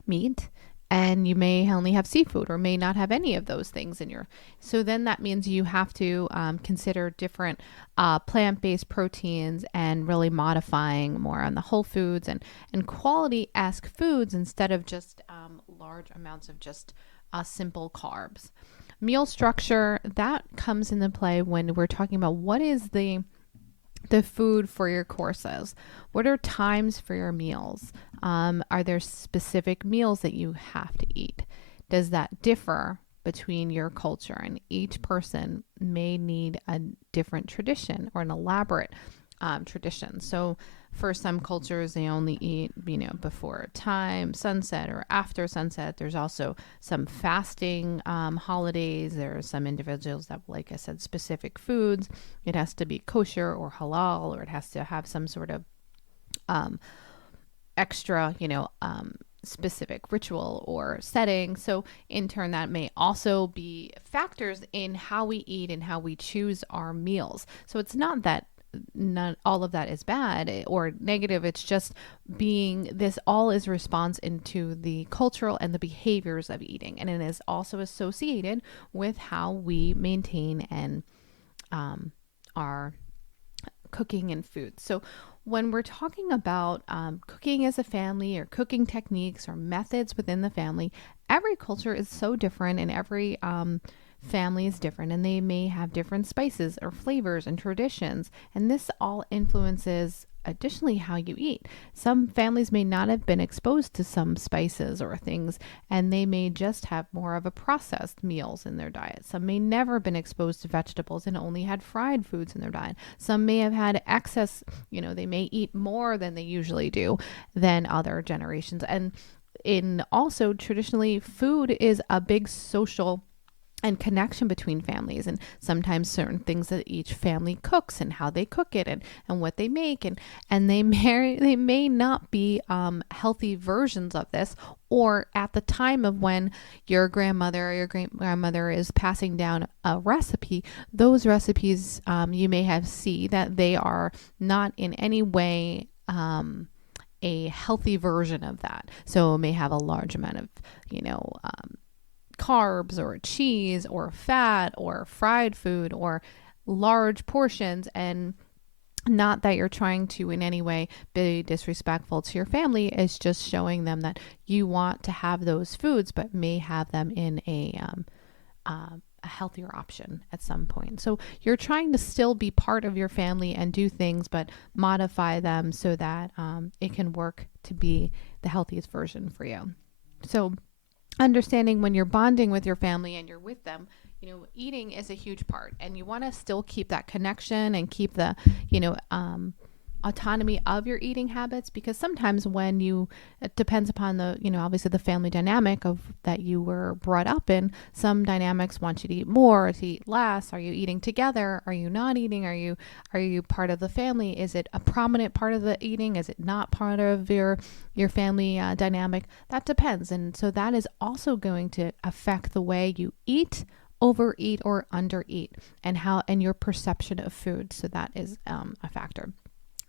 meat, and you may only have seafood or may not have any of those things in so then that means you have to consider different plant-based proteins and really modifying more on the whole foods and quality-esque foods instead of just large amounts of just simple carbs. Meal structure, that comes into play when we're talking about what is the food for your courses. What are times for your meals? Are there specific meals that you have to eat? Does that differ between your culture? And each person may need a different tradition or an elaborate tradition. So for some cultures, they only eat, before time, sunset, or after sunset. There's also some fasting holidays. There are some individuals that, like I said, specific foods. It has to be kosher or halal, or it has to have some sort of extra, specific ritual or setting. So in turn, that may also be factors in how we eat and how we choose our meals. So it's not that not all of that is bad or negative. It's just this all is response into the cultural and the behaviors of eating. And it is also associated with how we maintain and our cooking and food. So when we're talking about cooking as a family or cooking techniques or methods within the family, every culture is so different, and every family is different, and they may have different spices or flavors and traditions. And this all influences additionally how you eat. Some families may not have been exposed to some spices or things, and they may just have more of a processed meals in their diet. Some may never have been exposed to vegetables and only had fried foods in their diet. Some may have had excess, they may eat more than they usually do than other generations. And also traditionally, food is a big social and connection between families, and sometimes certain things that each family cooks and how they cook it, and what they make, and they may not be healthy versions of this, or at the time of when your grandmother or your great grandmother is passing down a recipe, those recipes you may have see that they are not in any way a healthy version of that. So it may have a large amount of, carbs or cheese or fat or fried food or large portions. And not that you're trying to in any way be disrespectful to your family, it's just showing them that you want to have those foods but may have them in a healthier option at some point. So you're trying to still be part of your family and do things, but modify them so that it can work to be the healthiest version for you. So understanding when you're bonding with your family and you're with them, eating is a huge part, and you want to still keep that connection and keep the, autonomy of your eating habits, because sometimes it depends upon the, obviously the family dynamic of that you were brought up in. Some dynamics want you to eat more, to eat less. Are you eating together? Are you not eating? Are you part of the family? Is it a prominent part of the eating? Is it not part of your family dynamic? That depends. And so that is also going to affect the way you eat, overeat, or undereat, and your perception of food. So that is a factor.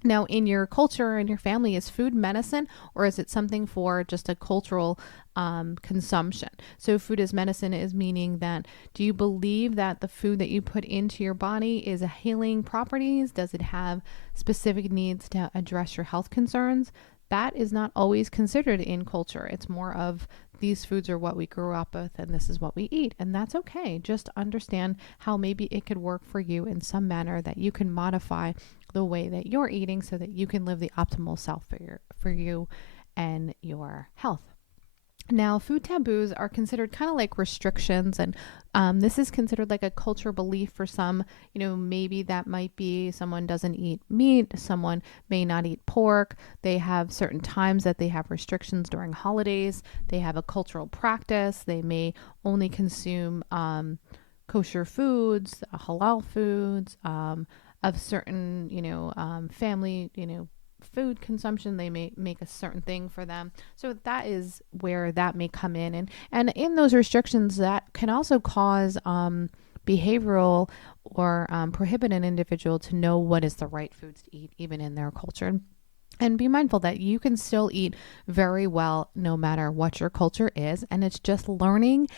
Now, in your culture and your family, is food medicine, or is it something for just a cultural consumption? So food as medicine is meaning that, do you believe that the food that you put into your body is a healing properties? Does it have specific needs to address your health concerns? That is not always considered in culture. It's more of, these foods are what we grew up with and this is what we eat. And that's okay. Just understand how maybe it could work for you in some manner, that you can modify the way that you're eating so that you can live the optimal self for you and your health. Now, food taboos are considered kind of like restrictions, and this is considered like a cultural belief for some. Maybe that might be someone doesn't eat meat, someone may not eat pork. They have certain times that they have restrictions during holidays. They have a cultural practice. They may only consume kosher foods, halal foods, of certain, family, food consumption. They may make a certain thing for them. So that is where that may come in. And in those restrictions, that can also cause behavioral or prohibit an individual to know what is the right foods to eat, even in their culture. And be mindful that you can still eat very well no matter what your culture is. And it's just learning,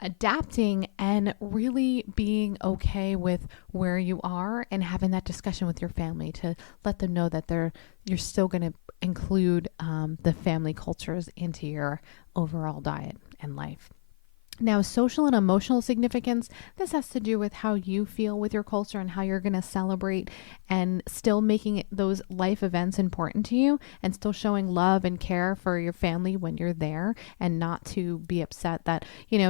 adapting, and really being okay with where you are, and having that discussion with your family to let them know that you're still going to include the family cultures into your overall diet and life. Now, social and emotional significance, this has to do with how you feel with your culture and how you're going to celebrate, and still making those life events important to you, and still showing love and care for your family when you're there, and not to be upset that,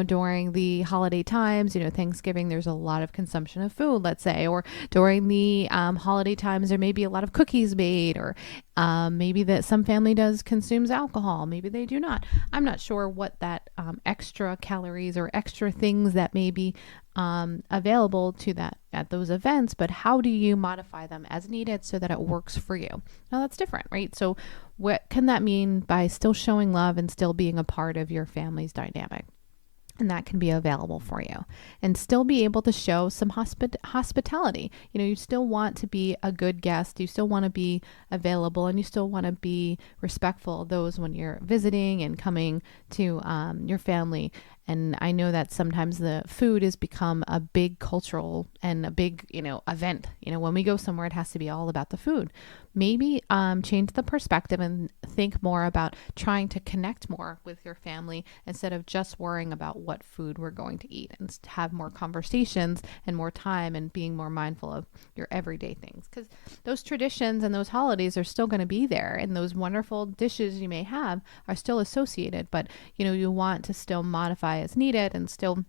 during the holiday times, Thanksgiving, there's a lot of consumption of food, let's say, or during the holiday times, there may be a lot of cookies made, or maybe that some family consumes alcohol. Maybe they do not. I'm not sure what that extra calories or extra things that may be available to that at those events, but how do you modify them as needed so that it works for you? Now that's different, right? So what can that mean by still showing love and still being a part of your family's dynamic? And that can be available for you, and still be able to show some hospitality. You still want to be a good guest. You still want to be available, and you still want to be respectful of those when you're visiting and coming to your family. And I know that sometimes the food has become a big cultural and a big, event. When we go somewhere, it has to be all about the food. Maybe change the perspective and think more about trying to connect more with your family, instead of just worrying about what food we're going to eat, and have more conversations and more time, and being more mindful of your everyday things. Because those traditions and those holidays are still going to be there, and those wonderful dishes you may have are still associated, but you want to still modify as needed, and still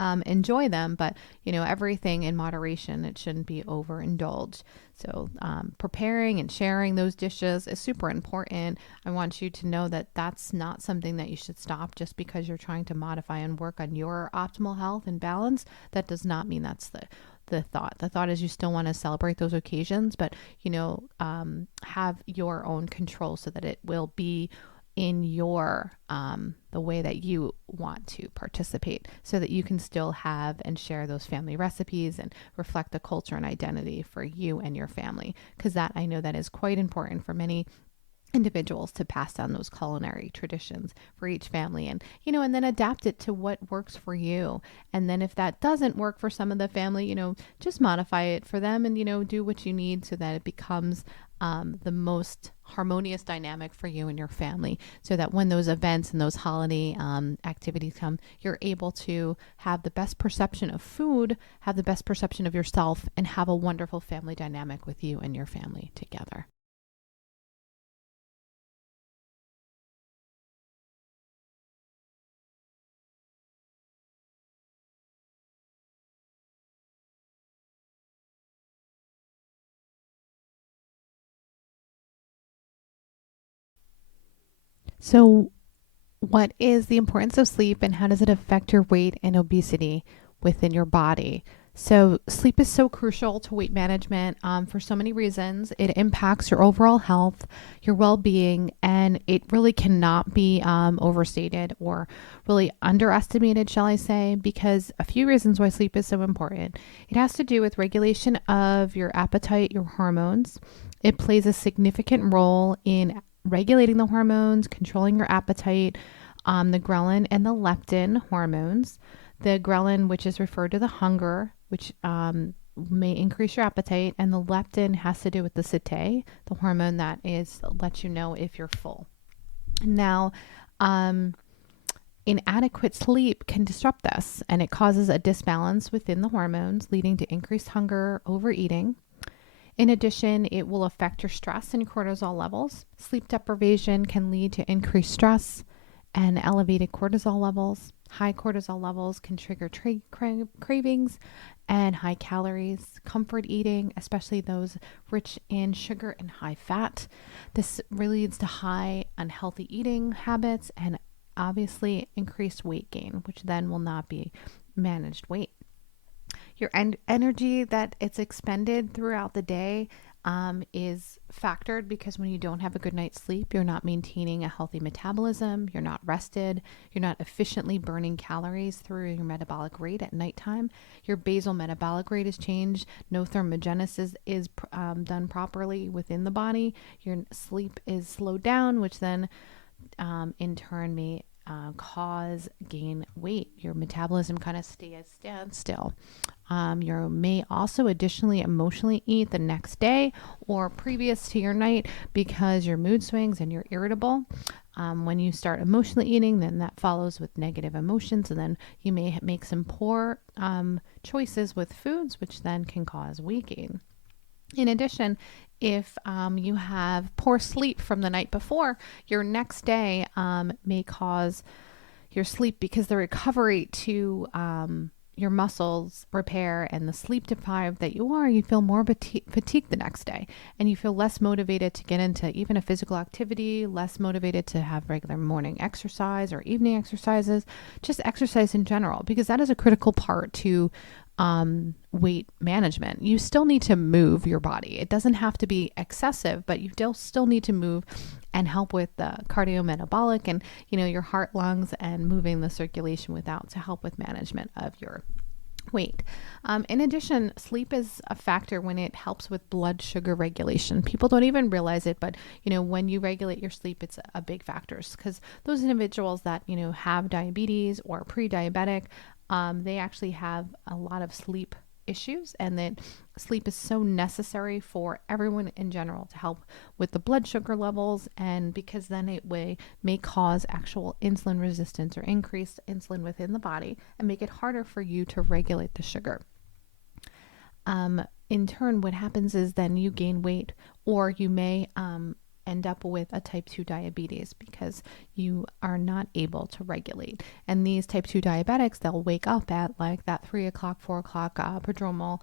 enjoy them, but everything in moderation. It shouldn't be overindulged. So preparing and sharing those dishes is super important. I want you to know that that's not something that you should stop just because you're trying to modify and work on your optimal health and balance. That does not mean that's the thought. The thought is you still want to celebrate those occasions, but have your own control so that it will be in your the way that you want to participate, so that you can still have and share those family recipes and reflect the culture and identity for you and your family, because that, I know, that is quite important for many individuals, to pass down those culinary traditions for each family, and and then adapt it to what works for you. And then if that doesn't work for some of the family, just modify it for them, and do what you need so that it becomes the most harmonious dynamic for you and your family, so that when those events and those holiday activities come, you're able to have the best perception of food, have the best perception of yourself, and have a wonderful family dynamic with you and your family together. So, what is the importance of sleep, and how does it affect your weight and obesity within your body? So, sleep is so crucial to weight management for so many reasons. It impacts your overall health, your well being, and it really cannot be overstated or really underestimated, shall I say, because a few reasons why sleep is so important. It has to do with regulation of your appetite, your hormones. It plays a significant role in regulating the hormones, controlling your appetite, the ghrelin and the leptin hormones. The ghrelin, which is referred to the hunger, which may increase your appetite, and the leptin has to do with the satiety, the hormone that is lets you know if you're full. Now, inadequate sleep can disrupt this, and it causes a disbalance within the hormones, leading to increased hunger, overeating. In addition, it will affect your stress and cortisol levels. Sleep deprivation can lead to increased stress and elevated cortisol levels. High cortisol levels can trigger cravings and high calories, comfort eating, especially those rich in sugar and high fat. This really leads to high unhealthy eating habits and obviously increased weight gain, which then will not be managed weight. Your energy that it's expended throughout the day is factored, because when you don't have a good night's sleep, you're not maintaining a healthy metabolism, you're not rested, you're not efficiently burning calories through your metabolic rate at nighttime. Your basal metabolic rate is changed. No thermogenesis is done properly within the body. Your sleep is slowed down, which then in turn may cause gain weight. Your metabolism kind of stays standstill. You may also additionally emotionally eat the next day or previous to your night because your mood swings and you're irritable. When you start emotionally eating, then that follows with negative emotions, and then you may make some poor choices with foods, which then can cause weight gain. In addition, if you have poor sleep from the night before, your next day may cause your sleep, because the recovery to your muscles repair and the sleep deprived that you feel more fatigued the next day, and you feel less motivated to get into even a physical activity, less motivated to have regular morning exercise or evening exercises, just exercise in general, because that is a critical part to weight management. You still need to move your body. It doesn't have to be excessive, but you still need to move and help with the cardiometabolic and your heart, lungs, and moving the circulation without, to help with management of your weight. In addition, sleep is a factor when it helps with blood sugar regulation. People don't even realize it, but when you regulate your sleep, it's a big factor, because those individuals that have diabetes or pre-diabetic, they actually have a lot of sleep issues, and that sleep is so necessary for everyone in general to help with the blood sugar levels, and because then it may cause actual insulin resistance or increased insulin within the body and make it harder for you to regulate the sugar. In turn, what happens is then you gain weight, or you may end up with a type 2 diabetes because you are not able to regulate. And these type 2 diabetics, they'll wake up at like that 3 o'clock, 4 o'clock prodromal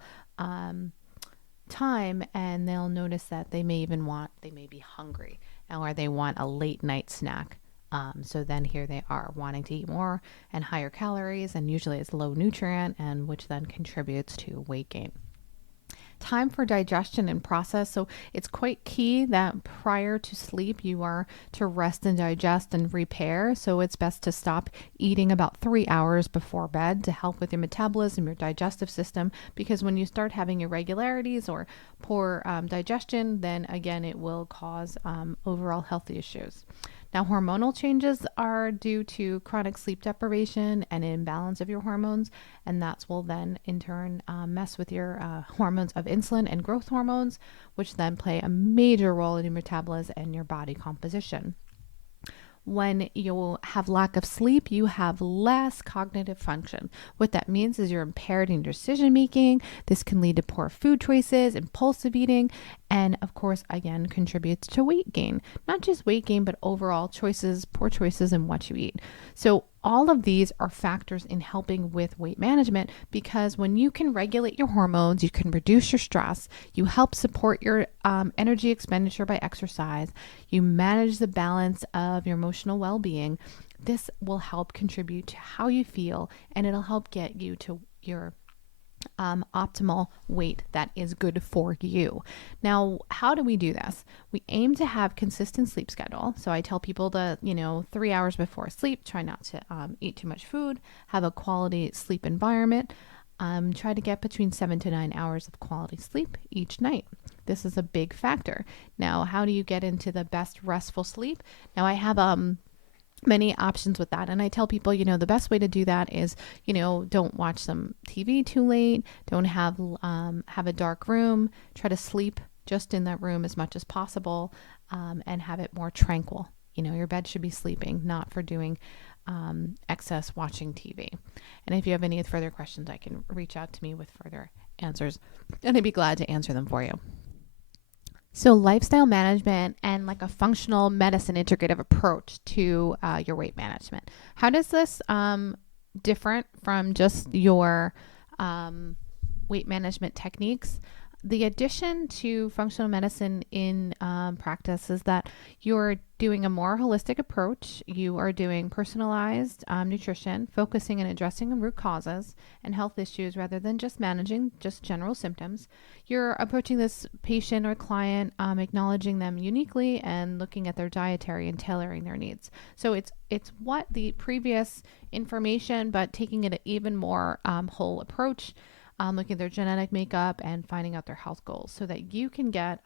time, and they'll notice that they may be hungry, or they want a late night snack. So then here they are wanting to eat more and higher calories, and usually it's low nutrient, and which then contributes to weight gain. Time for digestion and process. So it's quite key that prior to sleep, you are to rest and digest and repair. So it's best to stop eating about 3 hours before bed to help with your metabolism, your digestive system, because when you start having irregularities or poor digestion, then again, it will cause overall health issues. Now, hormonal changes are due to chronic sleep deprivation and imbalance of your hormones, and that will then in turn mess with your hormones of insulin and growth hormones, which then play a major role in your metabolism and your body composition. When you have lack of sleep, you have less cognitive function. What that means is you're impaired in decision making. This can lead to poor food choices, impulsive eating, and of course, again, contributes to weight gain. Not just weight gain, but overall poor choices in what you eat. So all of these are factors in helping with weight management, because when you can regulate your hormones, you can reduce your stress, you help support your energy expenditure by exercise, you manage the balance of your emotional well-being. This will help contribute to how you feel, and it'll help get you to your optimal weight that is good for you. Now, how do we do this? We aim to have consistent sleep schedule. So I tell people to, 3 hours before sleep, try not to eat too much food, have a quality sleep environment. Try to get between 7 to 9 hours of quality sleep each night. This is a big factor. Now, how do you get into the best restful sleep? Now, I have many options with that. And I tell people, the best way to do that is, don't watch some TV too late. Don't have a dark room. Try to sleep just in that room as much as possible, and have it more tranquil. Your bed should be sleeping, not for doing excess watching TV. And if you have any further questions, I can reach out to me with further answers, and I'd be glad to answer them for you. So lifestyle management and like a functional medicine integrative approach to your weight management. How does this different from just your weight management techniques? The addition to functional medicine in practice is that you're doing a more holistic approach. You are doing personalized nutrition, focusing and addressing the root causes and health issues rather than just managing just general symptoms. You're approaching this patient or client, acknowledging them uniquely and looking at their dietary and tailoring their needs. So it's what the previous information, but taking it an even more whole approach. Looking at their genetic makeup and finding out their health goals so that you can get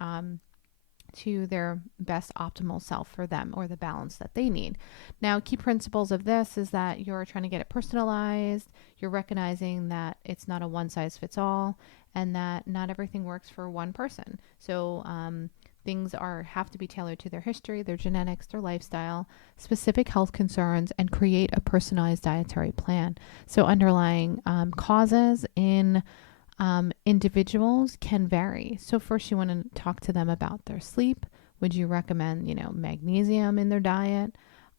to their best optimal self for them, or the balance that they need. Now, key principles of this is that you're trying to get it personalized. You're recognizing that it's not a one size fits all, and that not everything works for one person. So things have to be tailored to their history, their genetics, their lifestyle, specific health concerns, and create a personalized dietary plan. So underlying causes in individuals can vary. So first you want to talk to them about their sleep. Would you recommend, magnesium in their diet?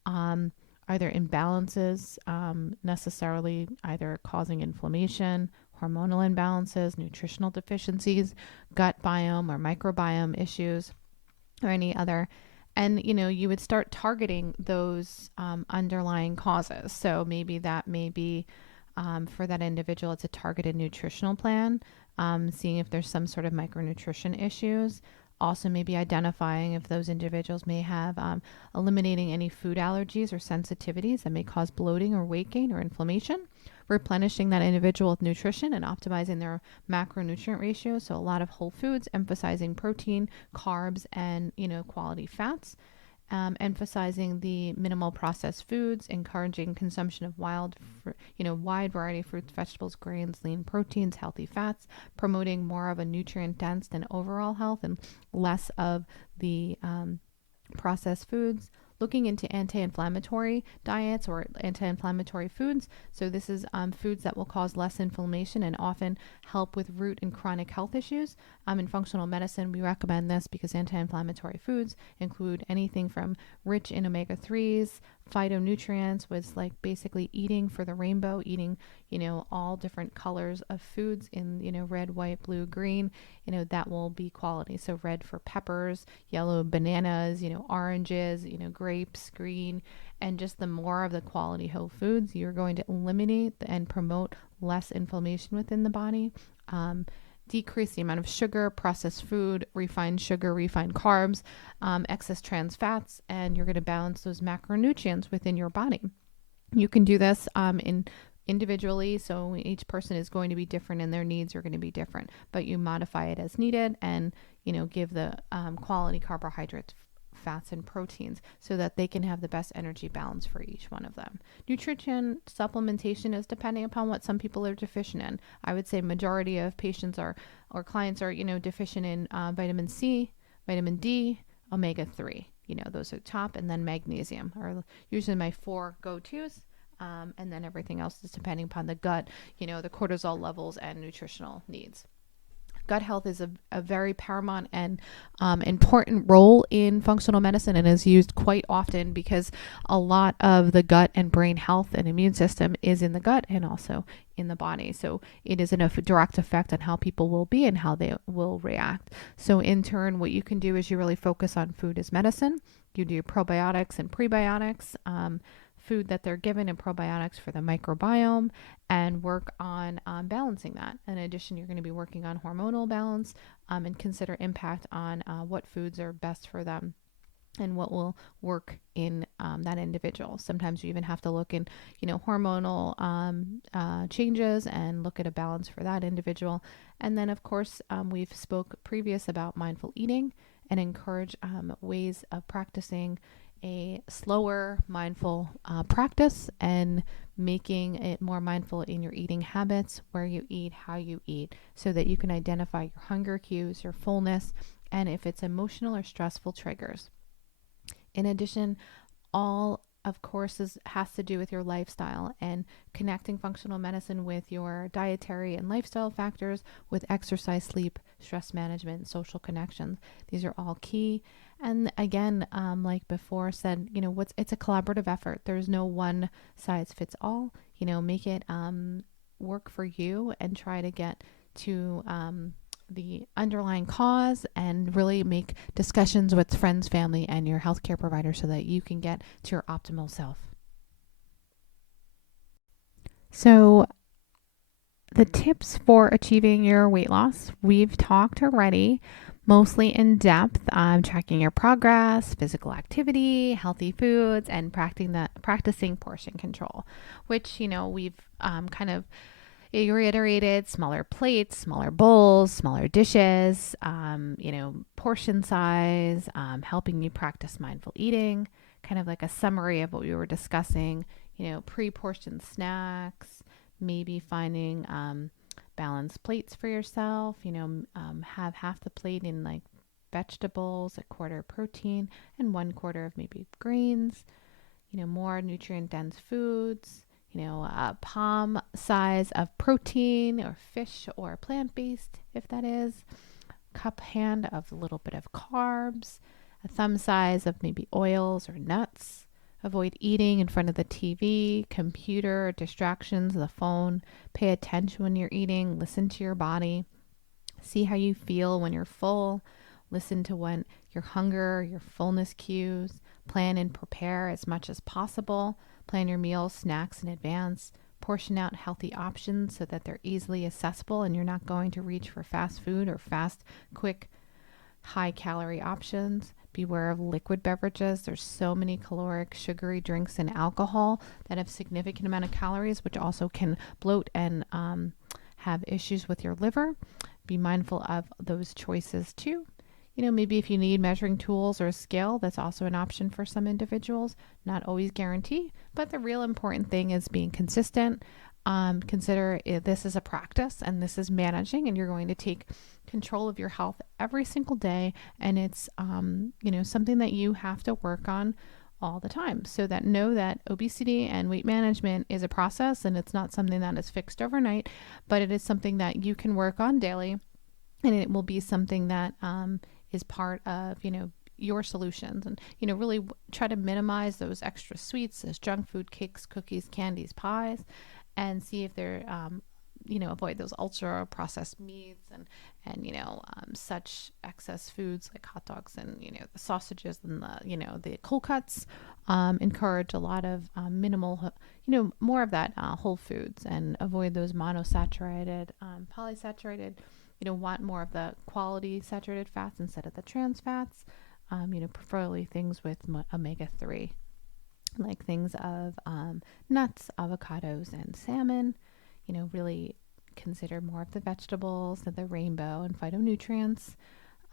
Are there imbalances necessarily either causing inflammation, hormonal imbalances, nutritional deficiencies, gut biome or microbiome issues, or any other? And, you would start targeting those underlying causes. So maybe that may be for that individual, it's a targeted nutritional plan, seeing if there's some sort of micronutrition issues. Also, maybe identifying if those individuals may have eliminating any food allergies or sensitivities that may cause bloating or weight gain or inflammation, replenishing that individual with nutrition and optimizing their macronutrient ratio. So a lot of whole foods, emphasizing protein, carbs, and quality fats. Emphasizing the minimal processed foods, encouraging consumption of wide variety of fruits, vegetables, grains, lean proteins, healthy fats, promoting more of a nutrient dense and overall health and less of the processed foods, looking into anti-inflammatory diets or anti-inflammatory foods. So this is foods that will cause less inflammation and often help with root and chronic health issues. In functional medicine, we recommend this because anti-inflammatory foods include anything from rich in omega-3s, phytonutrients, was like basically eating for the rainbow, eating, all different colors of foods in, red, white, blue, green, that will be quality. So red for peppers, yellow bananas, oranges, grapes, green, and just the more of the quality whole foods, you're going to eliminate and promote less inflammation within the body. Decrease the amount of sugar, processed food, refined sugar, refined carbs, excess trans fats, and you're going to balance those macronutrients within your body. You can do this individually, so each person is going to be different and their needs are going to be different, but you modify it as needed and, give the quality carbohydrates, fats, and proteins so that they can have the best energy balance for each one of them. Nutrition supplementation is depending upon what some people are deficient in. I would say majority of patients or clients are, deficient in vitamin C, vitamin D, omega-3. Those are top, and then magnesium are usually my 4 go-tos. And then everything else is depending upon the gut, the cortisol levels and nutritional needs. Gut health is a very paramount and important role in functional medicine and is used quite often because a lot of the gut and brain health and immune system is in the gut and also in the body. So it is a direct effect on how people will be and how they will react. So in turn, what you can do is you really focus on food as medicine. You do probiotics and prebiotics, food that they're given, and probiotics for the microbiome, and work on balancing that. In addition, you're going to be working on hormonal balance and consider impact on what foods are best for them and what will work in that individual. Sometimes you even have to look in, hormonal changes and look at a balance for that individual. And then, of course, we've spoke previous about mindful eating and encourage ways of practicing a slower mindful practice and making it more mindful in your eating habits, where you eat, how you eat, so that you can identify your hunger cues, your fullness, and if it's emotional or stressful triggers. In addition, all of course has to do with your lifestyle and connecting functional medicine with your dietary and lifestyle factors, with exercise, sleep, stress management, social connections. These are all key. And again, like before said, it's a collaborative effort. There's no one size fits all. Make it work for you and try to get to the underlying cause and really make discussions with friends, family, and your healthcare provider so that you can get to your optimal self. So the tips for achieving your weight loss, we've talked already, mostly in depth, tracking your progress, physical activity, healthy foods, and practicing portion control, which, we've kind of reiterated: smaller plates, smaller bowls, smaller dishes, portion size, helping you practice mindful eating, kind of like a summary of what we were discussing, pre-portioned snacks, maybe finding balanced plates for yourself, have half the plate in like vegetables, a quarter protein, and 1/4 of maybe grains, more nutrient dense foods, a palm size of protein or fish or plant-based, if that is, cup hand of a little bit of carbs, a thumb size of maybe oils or nuts. Avoid eating in front of the TV, computer, distractions, the phone. Pay attention when you're eating. Listen to your body. See how you feel when you're full. Listen to when your hunger, your fullness cues. Plan and prepare as much as possible. Plan your meals, snacks in advance. Portion out healthy options so that they're easily accessible and you're not going to reach for fast food or fast, quick, high-calorie options. Beware of liquid beverages. There's so many caloric, sugary drinks and alcohol that have significant amount of calories, which also can bloat and have issues with your liver. Be mindful of those choices too. Maybe if you need measuring tools or a scale, that's also an option for some individuals. Not always guarantee, but the real important thing is being consistent. Consider this is a practice and this is managing, and you're going to take control of your health every single day. And it's, something that you have to work on all the time, so that know that obesity and weight management is a process, and it's not something that is fixed overnight, but it is something that you can work on daily, and it will be something that is part of, your solutions. And, really try to minimize those extra sweets, those junk food, cakes, cookies, candies, pies, and see if they're, avoid those ultra processed meats and such excess foods like hot dogs and, the sausages and the cold cuts. Encourage a lot of minimal, more of that whole foods, and avoid those monosaturated, polysaturated, want more of the quality saturated fats instead of the trans fats. Preferably things with omega-3, like things of nuts, avocados, and salmon. Really consider more of the vegetables and the rainbow and phytonutrients.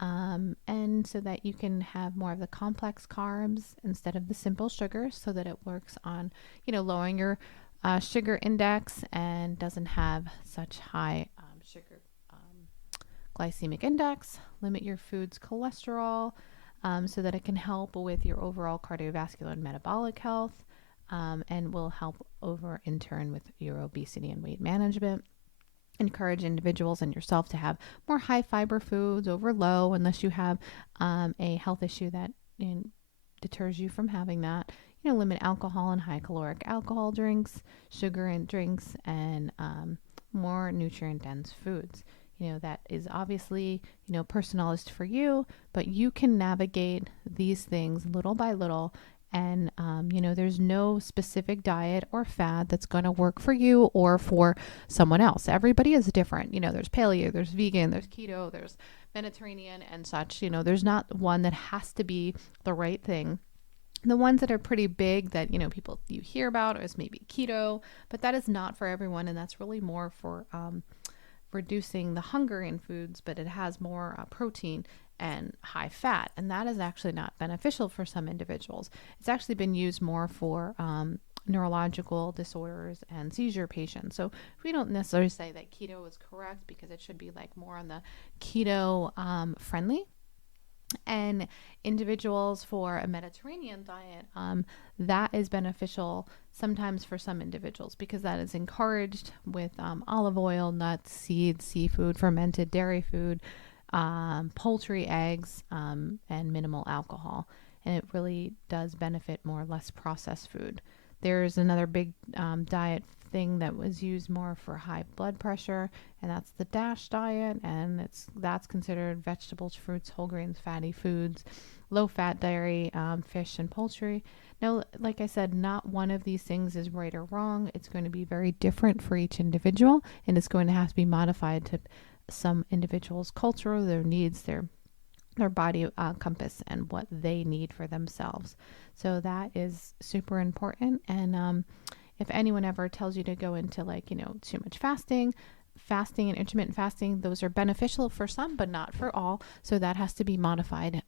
And so that you can have more of the complex carbs instead of the simple sugars, so that it works on, lowering your sugar index and doesn't have such high sugar glycemic index. Limit your food's cholesterol, so that it can help with your overall cardiovascular and metabolic health, and will help over in turn with your obesity and weight management. Encourage individuals and yourself to have more high fiber foods over low, unless you have a health issue that deters you from having that. Limit alcohol and high caloric alcohol drinks, sugar and drinks, and more nutrient dense foods. That is obviously, personalized for you, but you can navigate these things little by little. And, there's no specific diet or fad that's going to work for you or for someone else. Everybody is different. There's paleo, there's vegan, there's keto, there's Mediterranean and such. There's not one that has to be the right thing. The ones that are pretty big that, people you hear about is maybe keto, but that is not for everyone. And that's really more for, reducing the hunger in foods, but it has more protein and high fat, and that is actually not beneficial for some individuals. It's actually been used more for neurological disorders and seizure patients. So we don't necessarily say that keto is correct, because it should be like more on the keto friendly. And individuals for a Mediterranean diet, that is beneficial sometimes for some individuals, because that is encouraged with olive oil, nuts, seeds, seafood, fermented dairy food, poultry, eggs, and minimal alcohol. And it really does benefit more less processed food. There's another big diet thing that was used more for high blood pressure, and that's the DASH diet, and that's considered vegetables, fruits, whole grains, fatty foods, low fat dairy, fish, and poultry. Now, like I said, not one of these things is right or wrong. It's going to be very different for each individual, and it's going to have to be modified to some individuals' culture, their needs, their body compass, and what they need for themselves. So that is super important. And if anyone ever tells you to go into too much fasting and intermittent fasting, those are beneficial for some, but not for all. So that has to be modified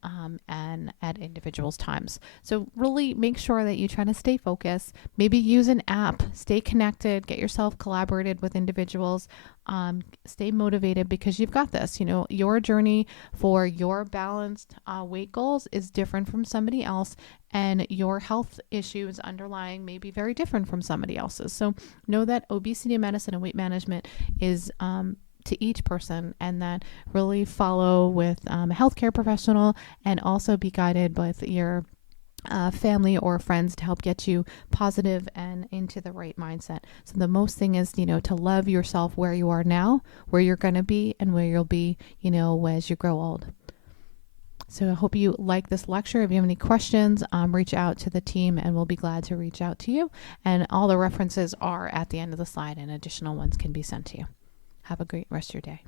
and at individuals' times. So really make sure that you try to stay focused. Maybe use an app, stay connected, get yourself collaborated with individuals, stay motivated, because you've got this. Your journey for your balanced weight goals is different from somebody else, and your health issues underlying may be very different from somebody else's. So know that obesity medicine and weight management is to each person, and that really follow with a healthcare professional, and also be guided with your family or friends to help get you positive and into the right mindset. So the most thing is, to love yourself where you are now, where you're going to be, and where you'll be, as you grow old. So I hope you like this lecture. If you have any questions, reach out to the team, and we'll be glad to reach out to you. And all the references are at the end of the slide, and additional ones can be sent to you. Have a great rest of your day.